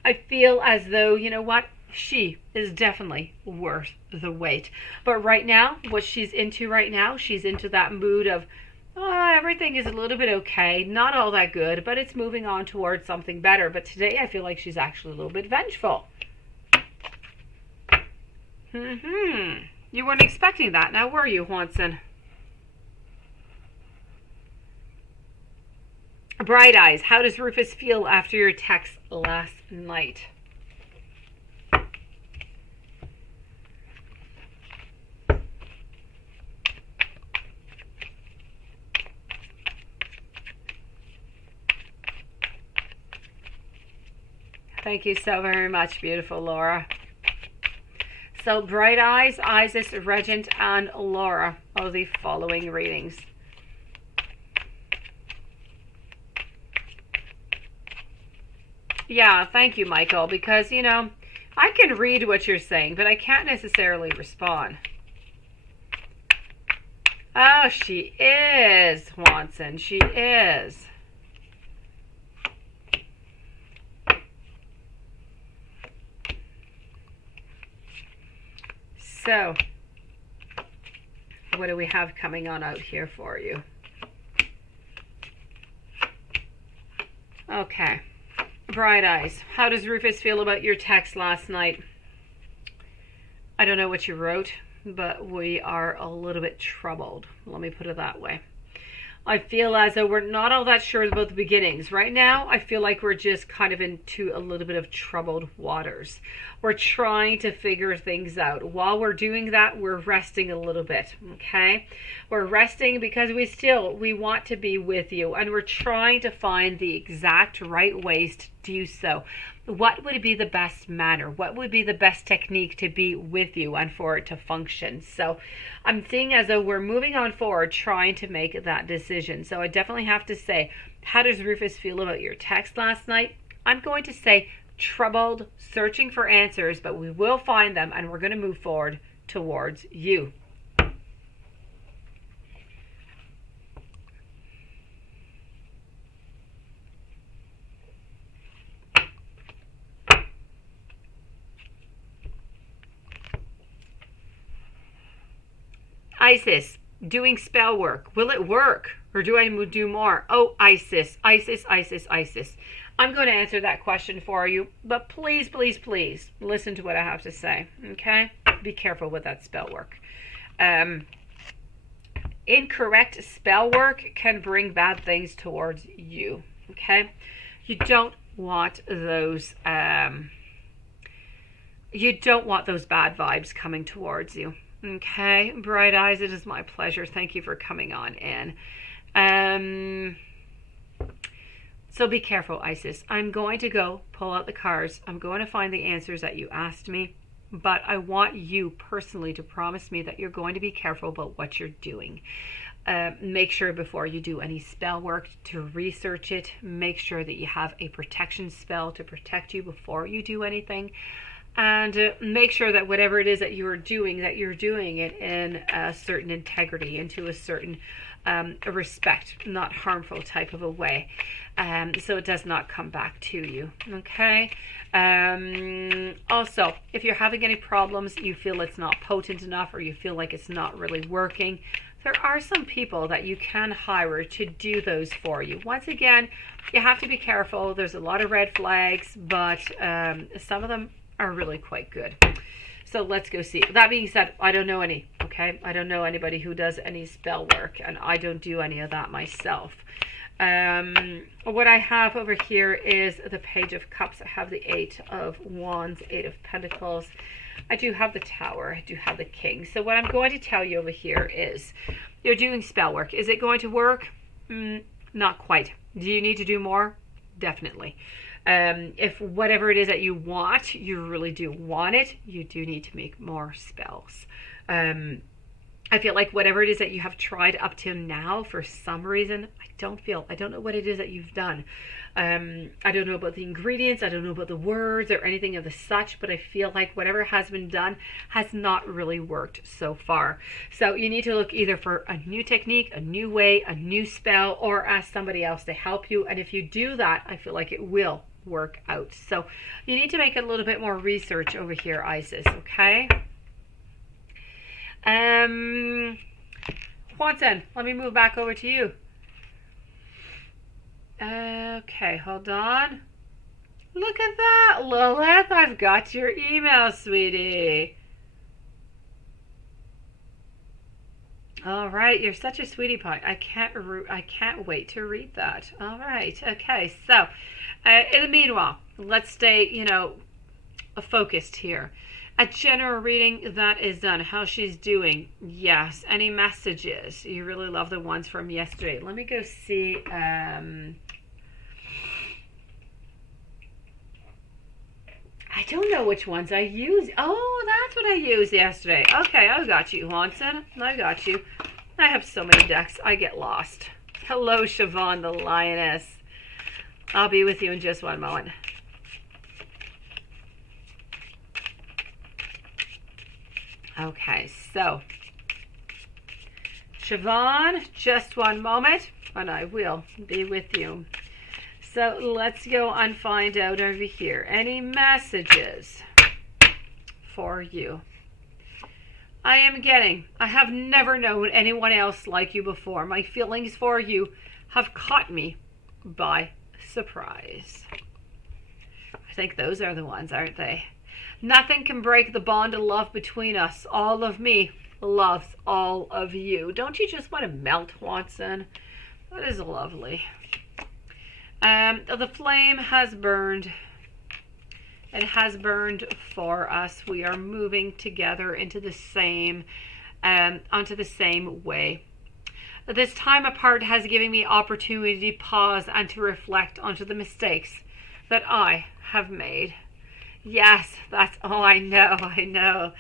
I feel as though, you know what? She is definitely worth the wait. But right now, what she's into right now, she's into that mood of, everything is a little bit okay, not all that good, but it's moving on towards something better. But today I feel like she's actually a little bit vengeful. You weren't expecting that, now were you, Watson? Bright Eyes, how does Rufus feel after your text last night? Thank you so very much, beautiful Laura. So, Bright Eyes, Isis, Regent, and Laura are the following readings. Yeah, thank you, Michael, because, I can read what you're saying, but I can't necessarily respond. Oh, she is, Watson. She is. So, what do we have coming on out here for you? Okay. Bright Eyes, how does Rufus feel about your text last night? I don't know what you wrote, but we are a little bit troubled. Let me put it that way. I feel as though we're not all that sure about the beginnings. Right now, I feel like we're just kind of into a little bit of troubled waters. We're trying to figure things out. While we're doing that, we're resting a little bit, okay? We're resting because we want to be with you, and we're trying to find the exact right ways to do so. What would be the best manner? What would be the best technique to be with you and for it to function? So I'm seeing as though we're moving on forward, trying to make that decision. So I definitely have to say, how does Rufus feel about your text last night? I'm going to say troubled, searching for answers, but we will find them and we're going to move forward towards you. Isis, doing spell work. Will it work? Or do I do more? Oh, Isis. I'm going to answer that question for you. But please, please, please, listen to what I have to say. Okay? Be careful with that spell work. Incorrect spell work can bring bad things towards you. Okay? You don't want those... you don't want those bad vibes coming towards you. Okay, Bright Eyes, it is my pleasure. Thank you for coming on in. So be careful, Isis. I'm going to go pull out the cards. I'm going to find the answers that you asked me. But I want you personally to promise me that you're going to be careful about what you're doing. Make sure before you do any spell work to research it. Make sure that you have a protection spell to protect you before you do anything. and make sure that whatever it is that you're doing it in a certain integrity, into a certain a respect, not harmful type of a way, so it does not come back to you. Okay. Also, if you're having any problems, you feel it's not potent enough, or you feel like it's not really working, there are some people that you can hire to do those for you. Once again, you have to be careful. There's a lot of red flags, but some of them are really quite good. So let's go see. That being said, I don't know any, okay? I don't know anybody who does any spell work, and I don't do any of that myself. What I have over here is the Page of Cups. I have the 8 of Wands, 8 of Pentacles. I do have the Tower. I do have the King. So what I'm going to tell you over here is, you're doing spell work. Is it going to work? Not quite. Do you need to do more? Definitely. If whatever it is that you want, you really do want it, you do need to make more spells. I feel like whatever it is that you have tried up to now, for some reason, I don't know what it is that you've done. I don't know about the ingredients, I don't know about the words or anything of the such, but I feel like whatever has been done has not really worked so far. So you need to look either for a new technique, a new way, a new spell, or ask somebody else to help you. And if you do that, I feel like it will work out. So you need to make a little bit more research over here, Isis, okay? Juanson, let me move back over to you. Okay, hold on. Look at that, Lilith. I've got your email, sweetie. All right, you're such a sweetie pie. I can't wait to read that. All right, okay. So, in the meanwhile, let's stay, focused here. A general reading, that is done. How she's doing? Yes. Any messages? You really love the ones from yesterday. Let me go see. I don't know which ones I use. Oh, that's what I used yesterday. Okay, I got you, Hanson. I got you. I have so many decks, I get lost. Hello, Siobhan the Lioness. I'll be with you in just one moment. Okay, so Siobhan, just one moment, and I will be with you. So let's go and find out over here. Any messages for you? I have never known anyone else like you before. My feelings for you have caught me by surprise. I think those are the ones, aren't they? Nothing can break the bond of love between us. All of me loves all of you. Don't you just want to melt, Watson? That is lovely. The flame has burned. It has burned for us. We are moving together into the same, onto the same way. This time apart has given me opportunity to pause and to reflect onto the mistakes that I have made. Yes, that's all I know.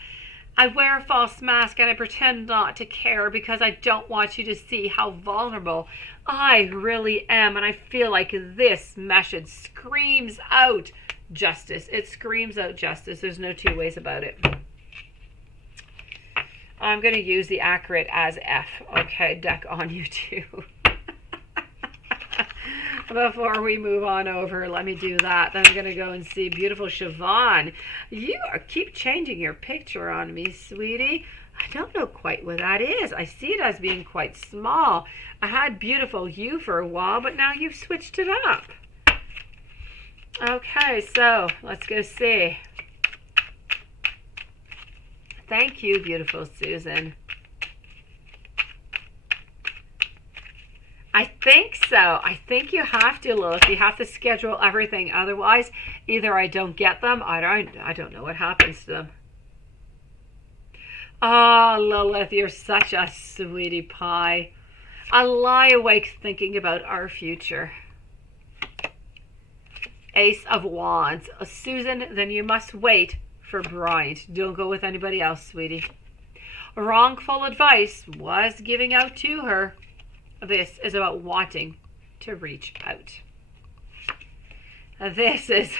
I wear a false mask and I pretend not to care because I don't want you to see how vulnerable I really am. And I feel like this message screams out justice. It screams out justice. There's no two ways about it. I'm going to use the accurate as F. Okay, deck on you too. Before we move on over, let me do that. Then I'm going to go and see beautiful Siobhan. You keep changing your picture on me, sweetie. I don't know quite what that is. I see it as being quite small. I had beautiful you for a while, but now you've switched it up. Okay, so let's go see. Thank you, beautiful Susan. I think so. I think you have to, Lilith. You have to schedule everything. Otherwise, either I don't get them, I don't know what happens to them. Oh, Lilith, you're such a sweetie pie. I lie awake thinking about our future. Ace of Wands. Susan, then you must wait for Bryant. Don't go with anybody else, sweetie. Wrongful advice was giving out to her. This is about wanting to reach out. This is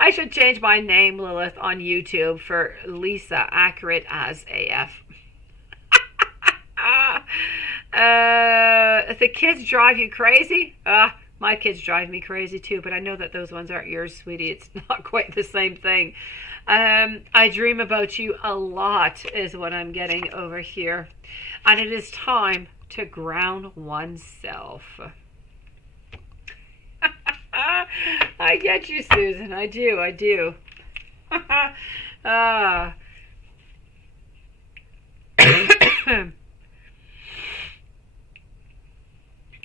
I should change my name, Lilith, on YouTube for Lisa Accurate as AF. If the kids drive you crazy, my kids drive me crazy too, but I know that those ones aren't yours, sweetie. It's not quite the same thing. I dream about you a lot is what I'm getting over here. And it is time to ground oneself. I get you, Susan. I do.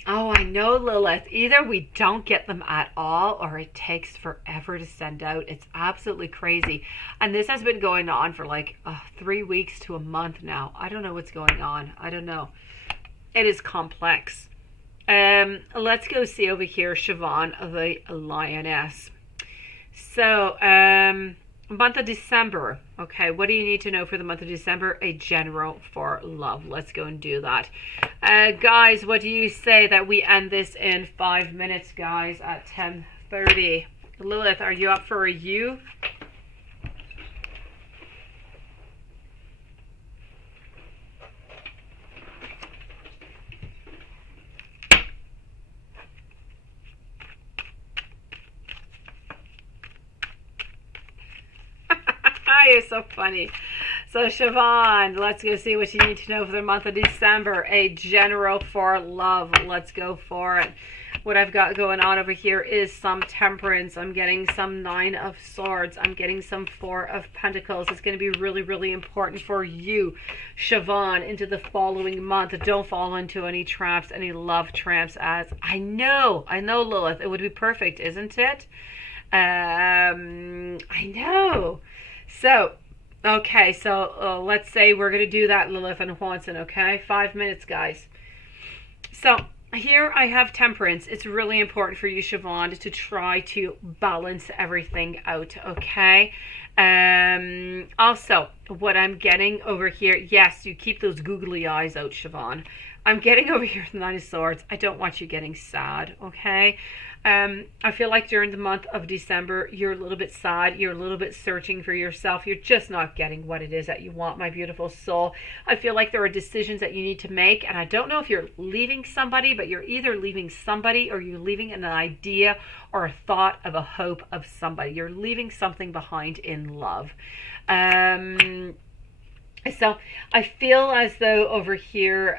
Oh, I know, Lilith. Either we don't get them at all or it takes forever to send out. It's absolutely crazy. And this has been going on for like 3 weeks to a month now. I don't know what's going on. I don't know. It is complex. Let's go see over here, Siobhan, the Lioness. So, month of December. Okay, what do you need to know for the month of December? A general for love. Let's go and do that. Guys, what do you say that we end this in 5 minutes, guys, at 10:30? Lilith, are you up for a U? You're so funny. So Siobhan, let's go see what you need to know for the month of December. A general for love. Let's go for it. What I've got going on over here is some temperance. I'm getting some 9 of swords. I'm getting some 4 of pentacles. It's going to be really, really important for you, Siobhan, into the following month. Don't fall into any traps, any love traps. As I know, Lilith, it would be perfect, isn't it? I know. So, okay, so let's say we're going to do that, Lilith and Juanson, okay? 5 minutes, guys. So, here I have temperance. It's really important for you, Siobhan, to try to balance everything out, okay? Also, what I'm getting over here, yes, you keep those googly eyes out, Siobhan. I'm getting over here the 9 of Swords. I don't want you getting sad, okay? I feel like during the month of December, you're a little bit sad. You're a little bit searching for yourself. You're just not getting what it is that you want, my beautiful soul. I feel like there are decisions that you need to make. And I don't know if you're leaving somebody, but you're either leaving somebody or you're leaving an idea or a thought of a hope of somebody. You're leaving something behind in love. So I feel as though over here,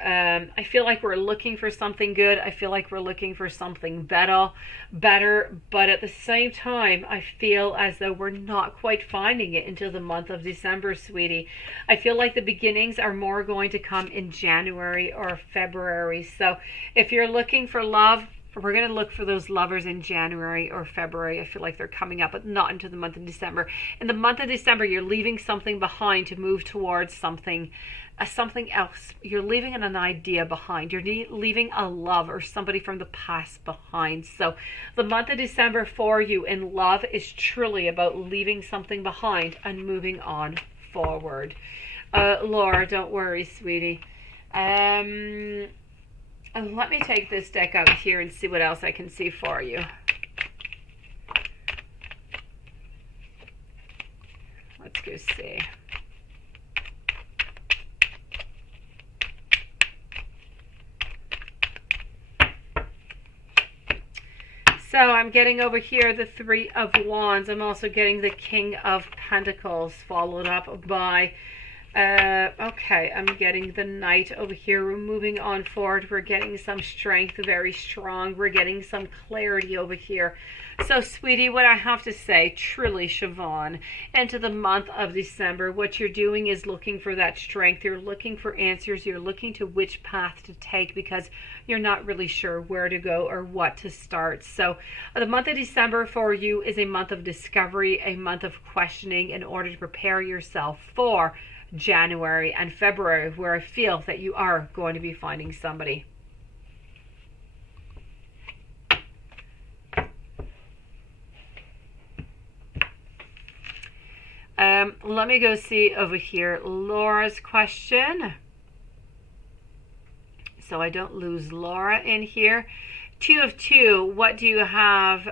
I feel like we're looking for something good. I feel like we're looking for something better. But at the same time, I feel as though we're not quite finding it until the month of December, sweetie. I feel like the beginnings are more going to come in January or February. So if you're looking for love, we're going to look for those lovers in January or February. I feel like they're coming up, but not into the month of December. In the month of December, you're leaving something behind to move towards something else. You're leaving an idea behind. You're leaving a love or somebody from the past behind. So the month of December for you in love is truly about leaving something behind and moving on forward. Laura, don't worry, sweetie. And let me take this deck out here and see what else I can see for you. Let's go see. So I'm getting over here the 3 of Wands. I'm also getting the King of Pentacles followed up by okay, I'm getting the Knight over here. We're moving on forward. We're getting some strength, very strong. We're getting some clarity over here. So, sweetie, what I have to say, truly, Siobhan, into the month of December, what you're doing is looking for that strength. You're looking for answers. You're looking to which path to take because you're not really sure where to go or what to start. So, the month of December for you is a month of discovery, a month of questioning in order to prepare yourself for January and February, where I feel that you are going to be finding somebody. Let me go see over here Laura's question, so I don't lose Laura in here. Two of two, what do you have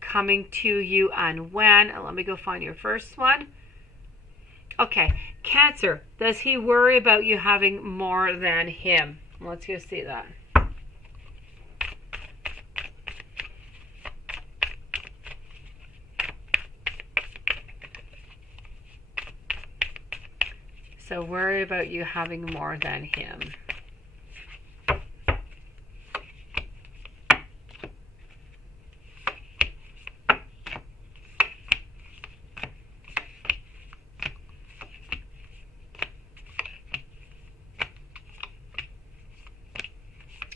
coming to you and when? Let me go find your first one. Okay, Cancer, does he worry about you having more than him? Let's go see that. So worry about you having more than him.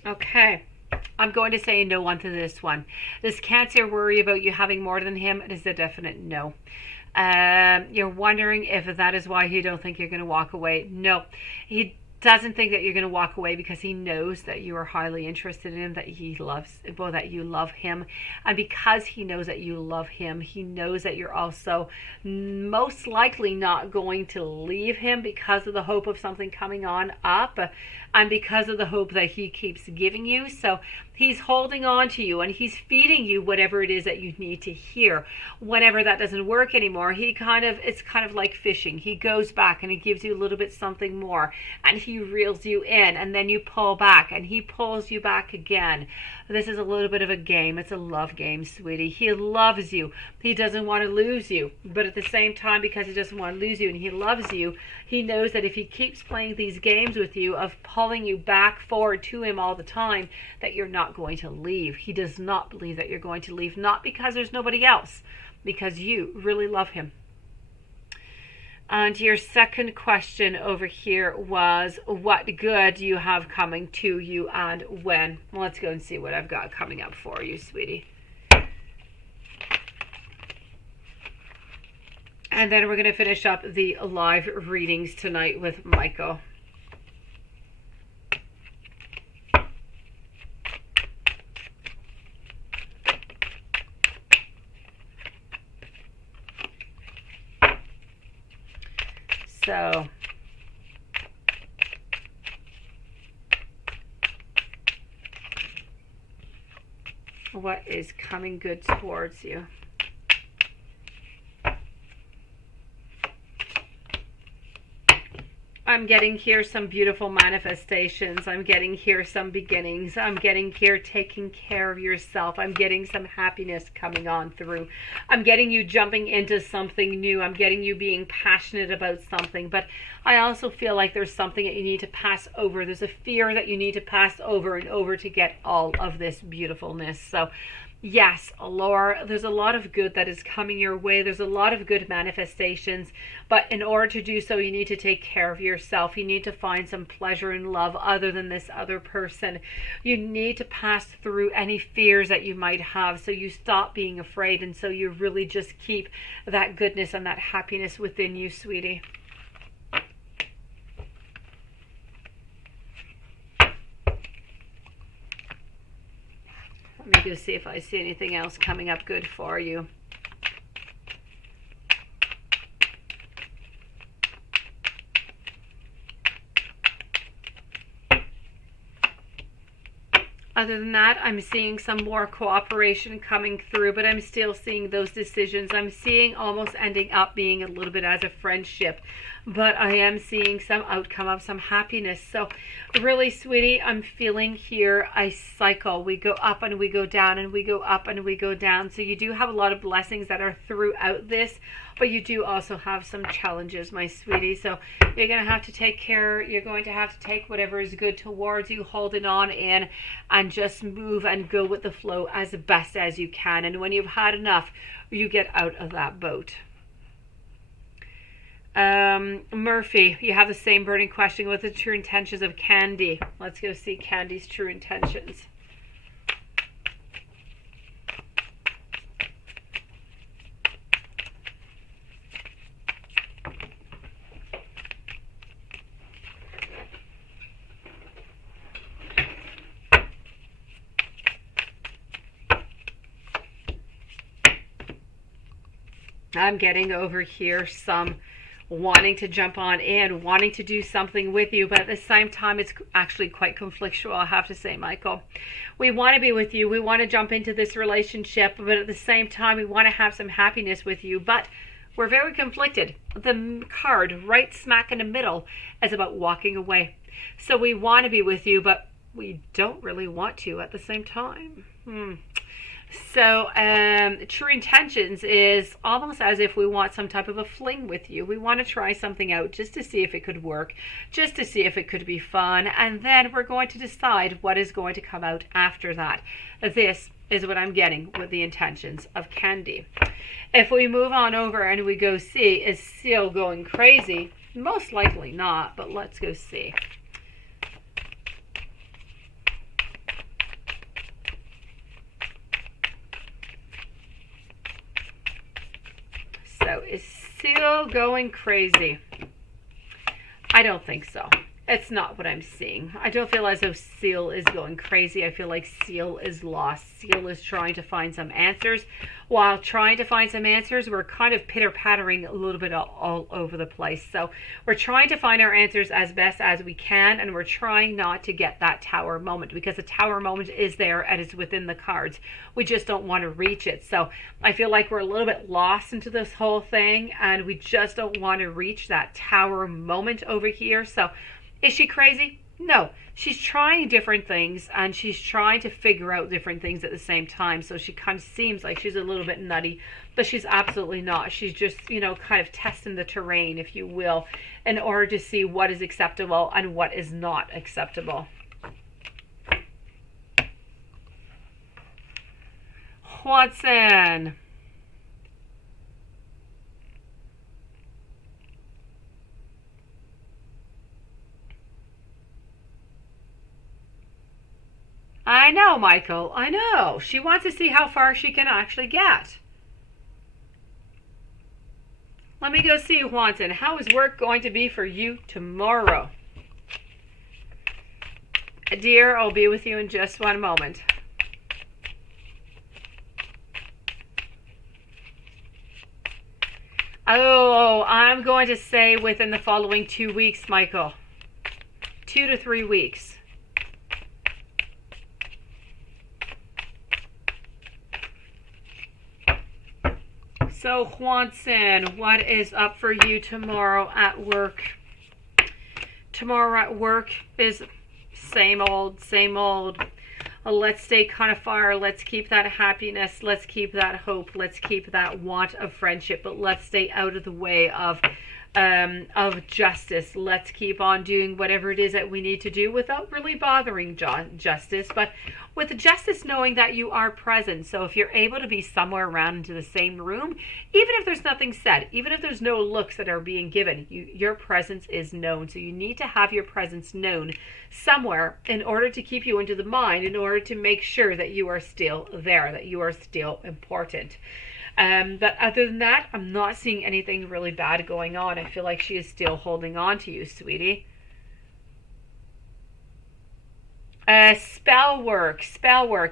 Okay, I'm going to say no one to this one. Does Cancer worry about you having more than him? It is a definite no. You're wondering if that is why you don't think you're going to walk away. No, he doesn't think that you're going to walk away because he knows that you are highly interested in him, that he loves, well, that you love him. And because he knows that you love him, he knows that you're also most likely not going to leave him because of the hope of something coming on up and because of the hope that he keeps giving you. So he's holding on to you and he's feeding you whatever it is that you need to hear. Whenever that doesn't work anymore, it's kind of like fishing. He goes back and he gives you a little bit something more and he reels you in, and then you pull back and he pulls you back again. This is a little bit of a game. It's a love game, sweetie. He loves you. He doesn't want to lose you, but at the same time, because he doesn't want to lose you and he loves you, he knows that if he keeps playing these games with you of pulling you back forward to him all the time, that you're not going to leave. He does not believe that you're going to leave, not because there's nobody else, because you really love him. And your second question over here was, what good do you have coming to you and when? Well, let's go and see what I've got coming up for you, sweetie. And then we're going to finish up the live readings tonight with Michael. So, what is coming good towards you? I'm getting here some beautiful manifestations. I'm getting here some beginnings. I'm getting here taking care of yourself. I'm getting some happiness coming on through. I'm getting you jumping into something new. I'm getting you being passionate about something. But I also feel like there's something that you need to pass over. There's a fear that you need to pass over and over to get all of this beautifulness. So yes, Laura, there's a lot of good that is coming your way. There's a lot of good manifestations. But in order to do so, you need to take care of yourself. You need to find some pleasure and love other than this other person. You need to pass through any fears that you might have so you stop being afraid. And so you really just keep that goodness and that happiness within you, sweetie. Let me go see if I see anything else coming up good for you. Other than that, I'm seeing some more cooperation coming through, but I'm still seeing those decisions. I'm seeing almost ending up being a little bit as a friendship, but I am seeing some outcome of some happiness. So really, sweetie, I'm feeling here a cycle. We go up and we go down and we go up and we go down. So you do have a lot of blessings that are throughout this, but you do also have some challenges, my sweetie. So you're going to have to take care. You're going to have to take whatever is good towards you, hold it on in, and just move and go with the flow as best as you can. And when you've had enough, you get out of that boat. Murphy, you have the same burning question with the true intentions of Candy. Let's go see Candy's true intentions. I'm getting over here some wanting to jump on in, wanting to do something with you, but at the same time, it's actually quite conflictual, I have to say, Michael. We want to be with you. We want to jump into this relationship, but at the same time, we want to have some happiness with you, but we're very conflicted. The card right smack in the middle is about walking away. So we want to be with you, but we don't really want to at the same time. So true intentions is almost as if we want some type of a fling with you. We want to try something out just to see if it could work, just to see if it could be fun, and then we're going to decide what is going to come out after that. This is what I'm getting with the intentions of Candy. If we move on over and we go see, is Seal going crazy? Most likely not, but let's go see. So is Seal going crazy? I don't think so. It's not what I'm seeing. I don't feel as though Seal is going crazy. I feel like Seal is lost. Seal is trying to find some answers. While trying to find some answers, we're kind of pitter-pattering a little bit all over the place. So we're trying to find our answers as best as we can, and we're trying not to get that tower moment, because the tower moment is there and it's within the cards. We just don't want to reach it. So I feel like we're a little bit lost into this whole thing, and we just don't want to reach that tower moment over here. So is she crazy? No. She's trying different things, and she's trying to figure out different things at the same time. So she kind of seems like she's a little bit nutty, but she's absolutely not. She's just, kind of testing the terrain, if you will, in order to see what is acceptable and what is not acceptable. Watson. I know, Michael. I know. She wants to see how far she can actually get. Let me go see Watson. How is work going to be for you tomorrow? Dear, I'll be with you in just one moment. Oh, I'm going to say within the following 2 weeks, Michael. 2 to 3 weeks. So, Watson, what is up for you tomorrow at work? Tomorrow at work is same old, same old. Let's stay kind of fire. Let's keep that happiness. Let's keep that hope. Let's keep that want of friendship. But let's stay out of the way of justice. Let's keep on doing whatever it is that we need to do without really bothering justice, but with justice knowing that you are present. So if you're able to be somewhere around into the same room, even if there's nothing said, even if there's no looks that are being given, your presence is known. So you need to have your presence known somewhere in order to keep you into the mind, in order to make sure that you are still there, that you are still important. But other than that, I'm not seeing anything really bad going on. I feel like she is still holding on to you, sweetie. Spell work.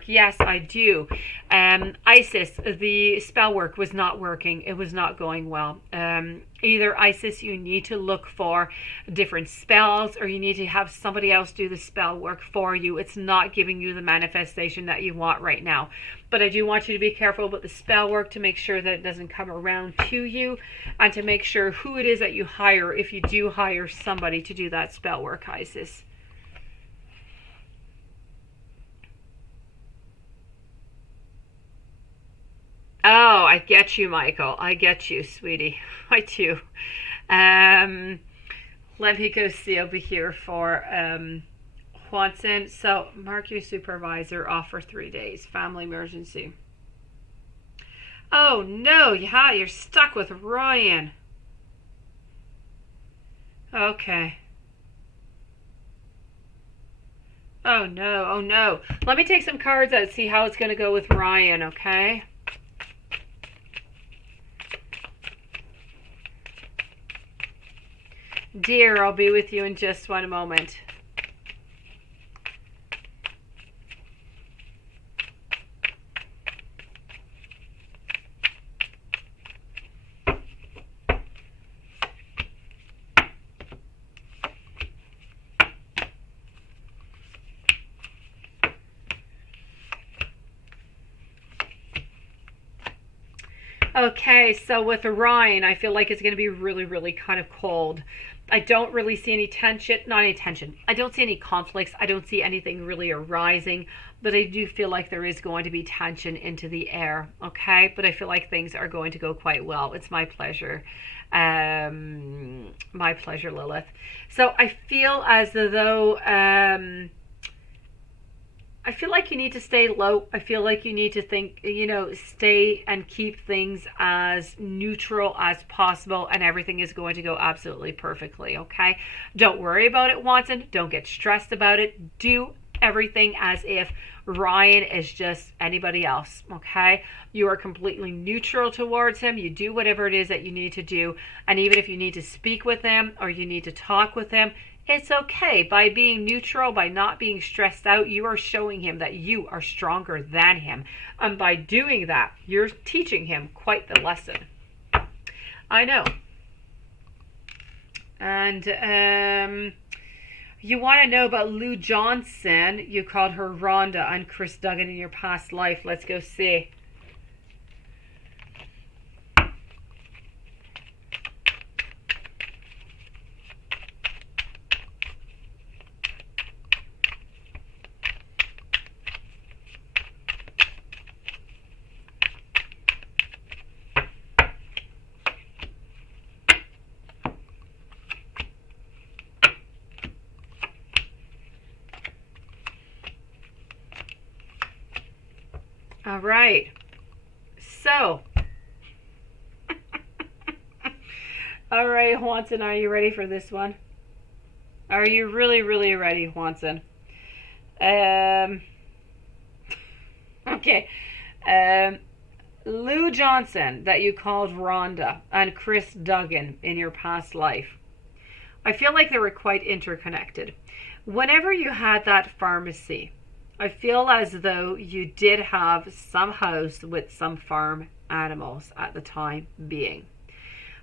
Yes, I do. Isis, the spell work was not working. It was not going well. Either Isis, you need to look for different spells, or you need to have somebody else do the spell work for you. It's not giving you the manifestation that you want right now. But I do want you to be careful about the spell work to make sure that it doesn't come around to you, and to make sure who it is that you hire, if you do hire somebody to do that spell work, Isis. Oh, I get you, Michael. I get you, sweetie. I do. Let me go see over here for Watson. So, mark your supervisor off for 3 days. Family emergency. Oh, no. Yeah, you're stuck with Ryan. Okay. Oh, no. Oh, no. Let me take some cards out and see how it's going to go with Ryan, okay? Dear, I'll be with you in just one moment. Okay, so with Orion, I feel like it's going to be really, really kind of cold. I don't really see any tension, not any tension. I don't see any conflicts. I don't see anything really arising, but I do feel like there is going to be tension into the air. Okay, but I feel like things are going to go quite well. It's my pleasure. My pleasure, Lilith. So I feel as though I feel like you need to stay low. I feel like you need to think, stay and keep things as neutral as possible, and everything is going to go absolutely perfectly, okay? Don't worry about it, Watson. Don't get stressed about it. Do everything as if Ryan is just anybody else, okay? You are completely neutral towards him. You do whatever it is that you need to do, and even if you need to speak with him or you need to talk with him, it's okay. By being neutral, by not being stressed out, you are showing him that you are stronger than him. And by doing that, you're teaching him quite the lesson. I know. And you want to know about Lou Johnson. You called her Rhonda and Chris Duggan in your past life. Let's go see. All right. So, all right, Juanson, are you ready for this one? Are you really, really ready, Juanson? Okay. Lou Johnson, that you called Rhonda, and Chris Duggan in your past life. I feel like they were quite interconnected. Whenever you had that pharmacy, I feel as though you did have some house with some farm animals at the time being.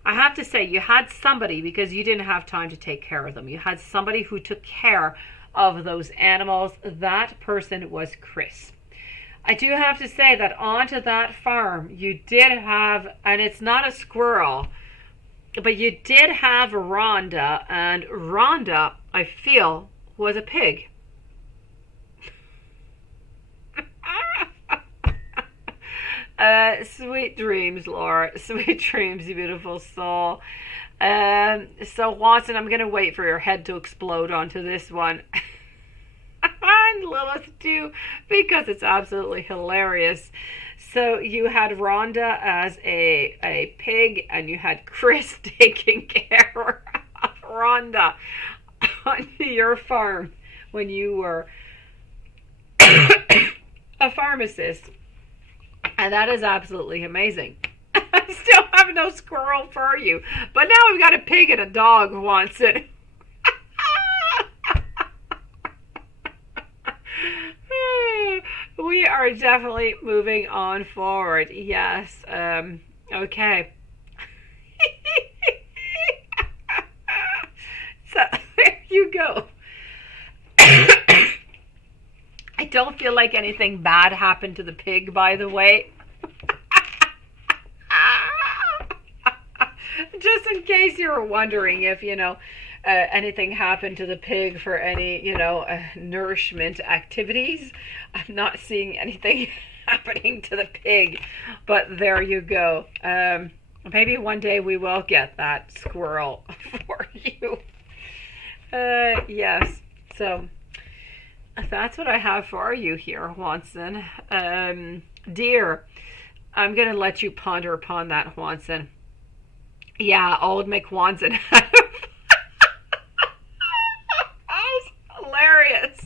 I have to say, you had somebody, because you didn't have time to take care of them. You had somebody who took care of those animals. That person was Chris. I do have to say that onto that farm, you did have, and it's not a squirrel, but you did have Rhonda, and Rhonda, I feel, was a pig. Sweet dreams, Laura. Sweet dreams, you beautiful soul. So, Watson, I'm going to wait for your head to explode onto this one. And Lilith, too, because it's absolutely hilarious. So, you had Rhonda as a pig, and you had Chris taking care of Rhonda on your farm when you were a pharmacist. And that is absolutely amazing. I still have no squirrel for you. But now we've got a pig and a dog who wants it. We are definitely moving on forward. Yes. Okay. So there you go. I don't feel like anything bad happened to the pig, by the way. Just in case you were wondering if, anything happened to the pig for any, nourishment activities. I'm not seeing anything happening to the pig, but there you go. Maybe one day we will get that squirrel for you. Yes, so that's what I have for you here, Watson. Dear, I'm going to let you ponder upon that, Watson. Yeah, old McWatson. That was hilarious.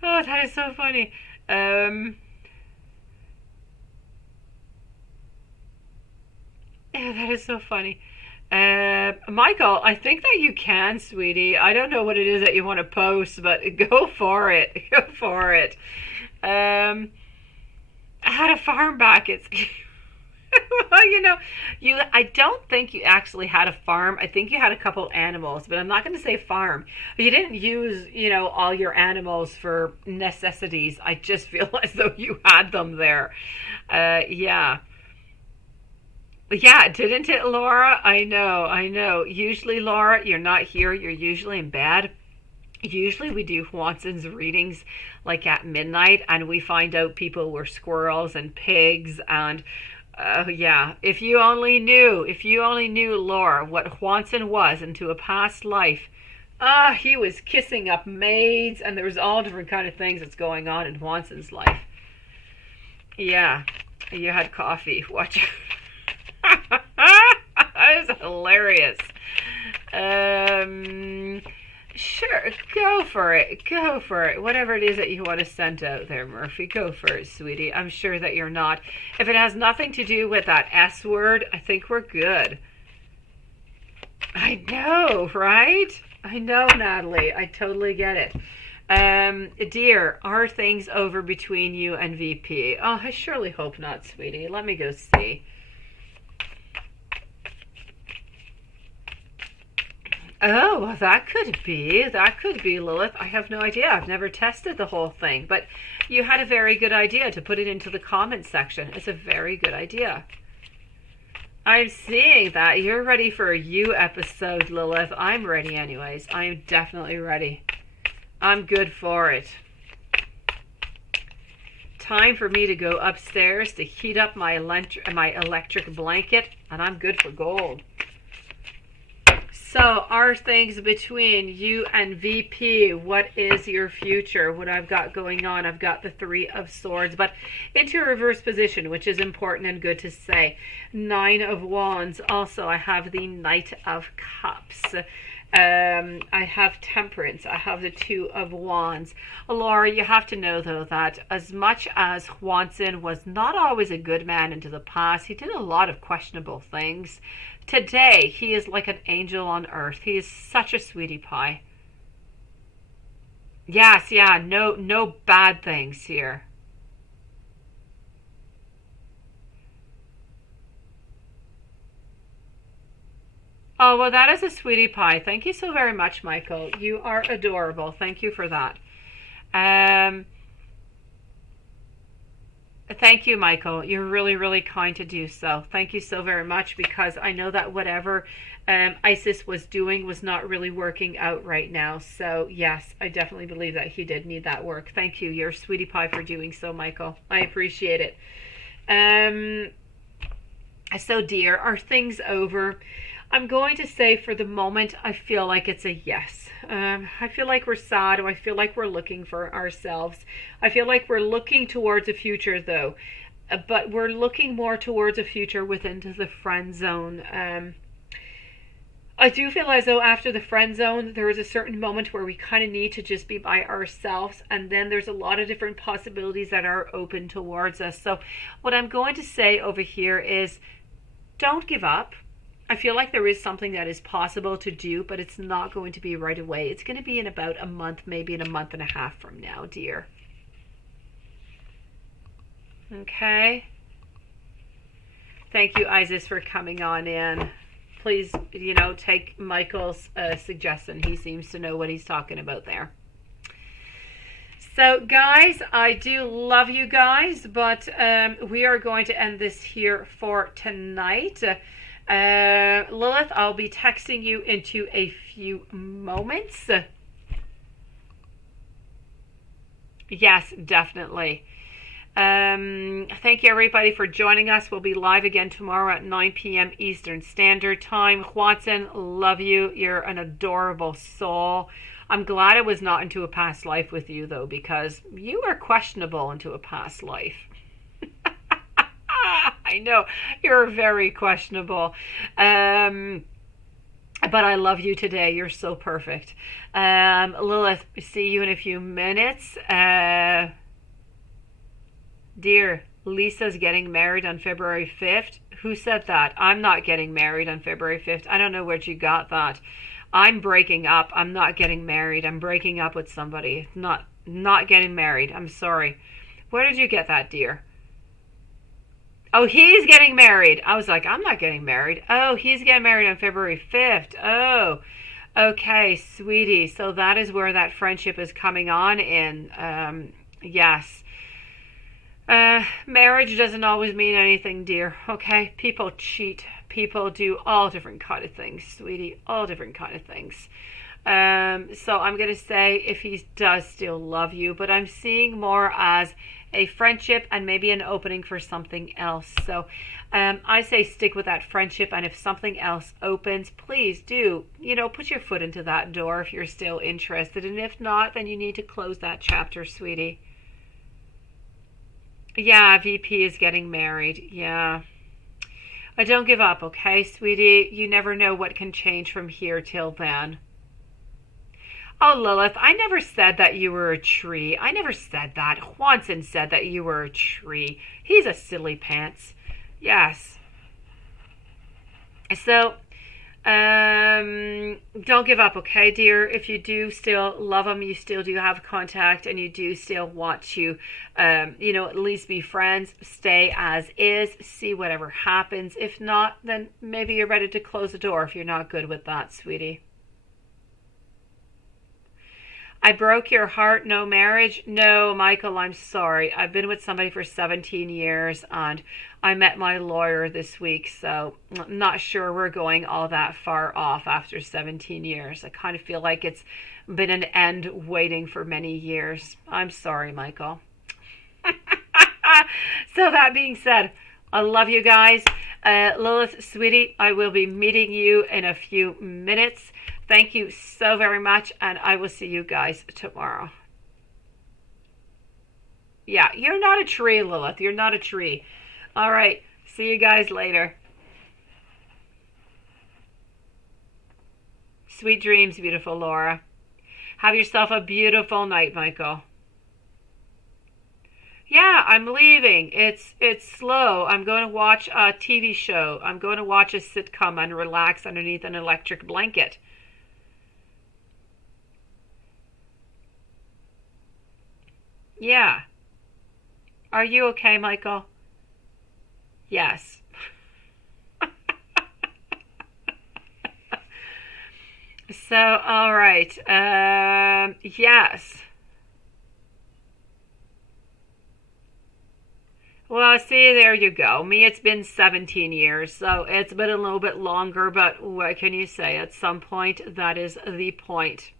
Oh, that is so funny. Yeah, that is so funny. Michael, I think that you can, sweetie. I don't know what it is that you want to post, but go for it. Go for it. I had a farm back. It's Well, I don't think you actually had a farm. I think you had a couple animals, but I'm not going to say farm. You didn't use, all your animals for necessities. I just feel as though you had them there. Yeah. Yeah, didn't it, Laura? I know, I know. Usually, Laura, you're not here. You're usually in bed. Usually we do Watson's readings like at midnight, and we find out people were squirrels and pigs and yeah, if you only knew, Laura, what Watson was into a past life. He was kissing up maids, and there was all different kind of things that's going on in Watson's life. Yeah, you had coffee. Watch. That is hilarious. Um, Sure, go for it. Go for it. Whatever it is that you want to send out there, Murphy, go for it, sweetie. I'm sure that you're not. If it has nothing to do with that S word, I think we're good. I know, right? I know, Natalie. I totally get it. Dear, are things over between you and VP? Oh, I surely hope not, sweetie. Let me go see. Oh, well, that could be. That could be, Lilith. I have no idea. I've never tested the whole thing. But you had a very good idea to put it into the comments section. It's a very good idea. I'm seeing that. You're ready for a you episode, Lilith. I'm ready anyways. I am definitely ready. I'm good for it. Time for me to go upstairs to heat up my electric blanket, and I'm good for gold. So, are things between you and VP? What is your future? What I've got going on? I've got the Three of Swords, but into reverse position, which is important and good to say. Nine of Wands. Also, I have the Knight of Cups. I have Temperance. I have the Two of Wands. Laura, you have to know, though, that as much as Watson was not always a good man into the past, he did a lot of questionable things. Today, he is like an angel on earth. He is such a sweetie pie. Yes, yeah, no bad things here. Oh, well, that is a sweetie pie. Thank you so very much, Michael. You are adorable. Thank you for that. Um, Thank you, Michael. You're really, really kind to do so. Thank you so very much, because I know that whatever Isis was doing was not really working out right now. So, yes, I definitely believe that he did need that work. Thank you. You're a sweetie pie for doing so, Michael. I appreciate it. Um, so, dear, are things over? I'm going to say for the moment, I feel like it's a yes. I feel like we're sad, or I feel like we're looking for ourselves. I feel like we're looking towards a future, though, but we're looking more towards a future within the friend zone. I do feel as though after the friend zone, there is a certain moment where we kind of need to just be by ourselves, and then there's a lot of different possibilities that are open towards us. So what I'm going to say over here is, don't give up. I feel like there is something that is possible to do, but it's not going to be right away. It's going to be in about a month, maybe in a month and a half from now, dear. Okay. Thank you, Isis, for coming on in. Please, take Michael's suggestion. He seems to know what he's talking about there. So, guys, I do love you guys, but we are going to end this here for tonight. Lilith, I'll be texting you into a few moments. Yes, definitely. Thank you, everybody, for joining us. We'll be live again tomorrow at 9 p.m. Eastern Standard Time. Watson, love you. You're an adorable soul. I'm glad I was not into a past life with you, though, because you are questionable into a past life. I know, you're very questionable. But I love you today. You're so perfect. Lilith, see you in a few minutes. Dear, Lisa's getting married on February 5th. Who said that? I'm not getting married on February 5th. I don't know where you got that. I'm breaking up. I'm not getting married. I'm breaking up with somebody. Not getting married. I'm sorry. Where did you get that, dear? Oh, he's getting married. I was like, I'm not getting married. Oh, he's getting married on February 5th. Oh, okay, sweetie. So that is where that friendship is coming on in. Yes. Marriage doesn't always mean anything, dear. Okay, people cheat. People do all different kind of things, sweetie. All different kind of things. So I'm gonna say if he does still love you, but I'm seeing more as a friendship and maybe an opening for something else. So I say stick with that friendship, and if something else opens, please do, put your foot into that door if you're still interested. And if not, then you need to close that chapter, sweetie. Yeah, VP is getting married. Yeah. I don't give up, okay, sweetie? You never know what can change from here till then. Oh, Lilith, I never said that you were a tree. I never said that. Juanson said that you were a tree. He's a silly pants. Yes. So, don't give up, okay, dear? If you do still love him, you still do have contact, and you do still want to, at least be friends, stay as is, see whatever happens. If not, then maybe you're ready to close the door if you're not good with that, sweetie. I broke your heart, no marriage? No, Michael, I'm sorry. I've been with somebody for 17 years, and I met my lawyer this week, so I'm not sure we're going all that far off after 17 years. I kind of feel like it's been an end waiting for many years. I'm sorry, Michael. So that being said, I love you guys. Lilith, sweetie, I will be meeting you in a few minutes. Thank you so very much, and I will see you guys tomorrow. Yeah, you're not a tree, Lilith. You're not a tree. All right, see you guys later. Sweet dreams, beautiful Laura. Have yourself a beautiful night, Michael. Yeah, I'm leaving. It's slow. I'm going to watch a TV show. I'm going to watch a sitcom and relax underneath an electric blanket. Yeah. Are you okay, Michael? Yes. So, all right. Yes. Well, see, there you go. Me, it's been 17 years, so it's been a little bit longer, but what can you say? At some point, that is the point.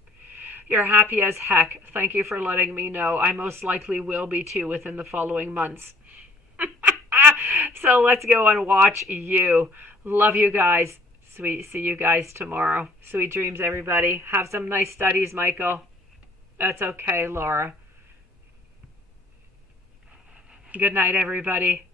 You're happy as heck. Thank you for letting me know. I most likely will be too within the following months. So let's go and watch you. Love you guys. Sweet. See you guys tomorrow. Sweet dreams, everybody. Have some nice studies, Michael. That's okay, Laura. Good night, everybody.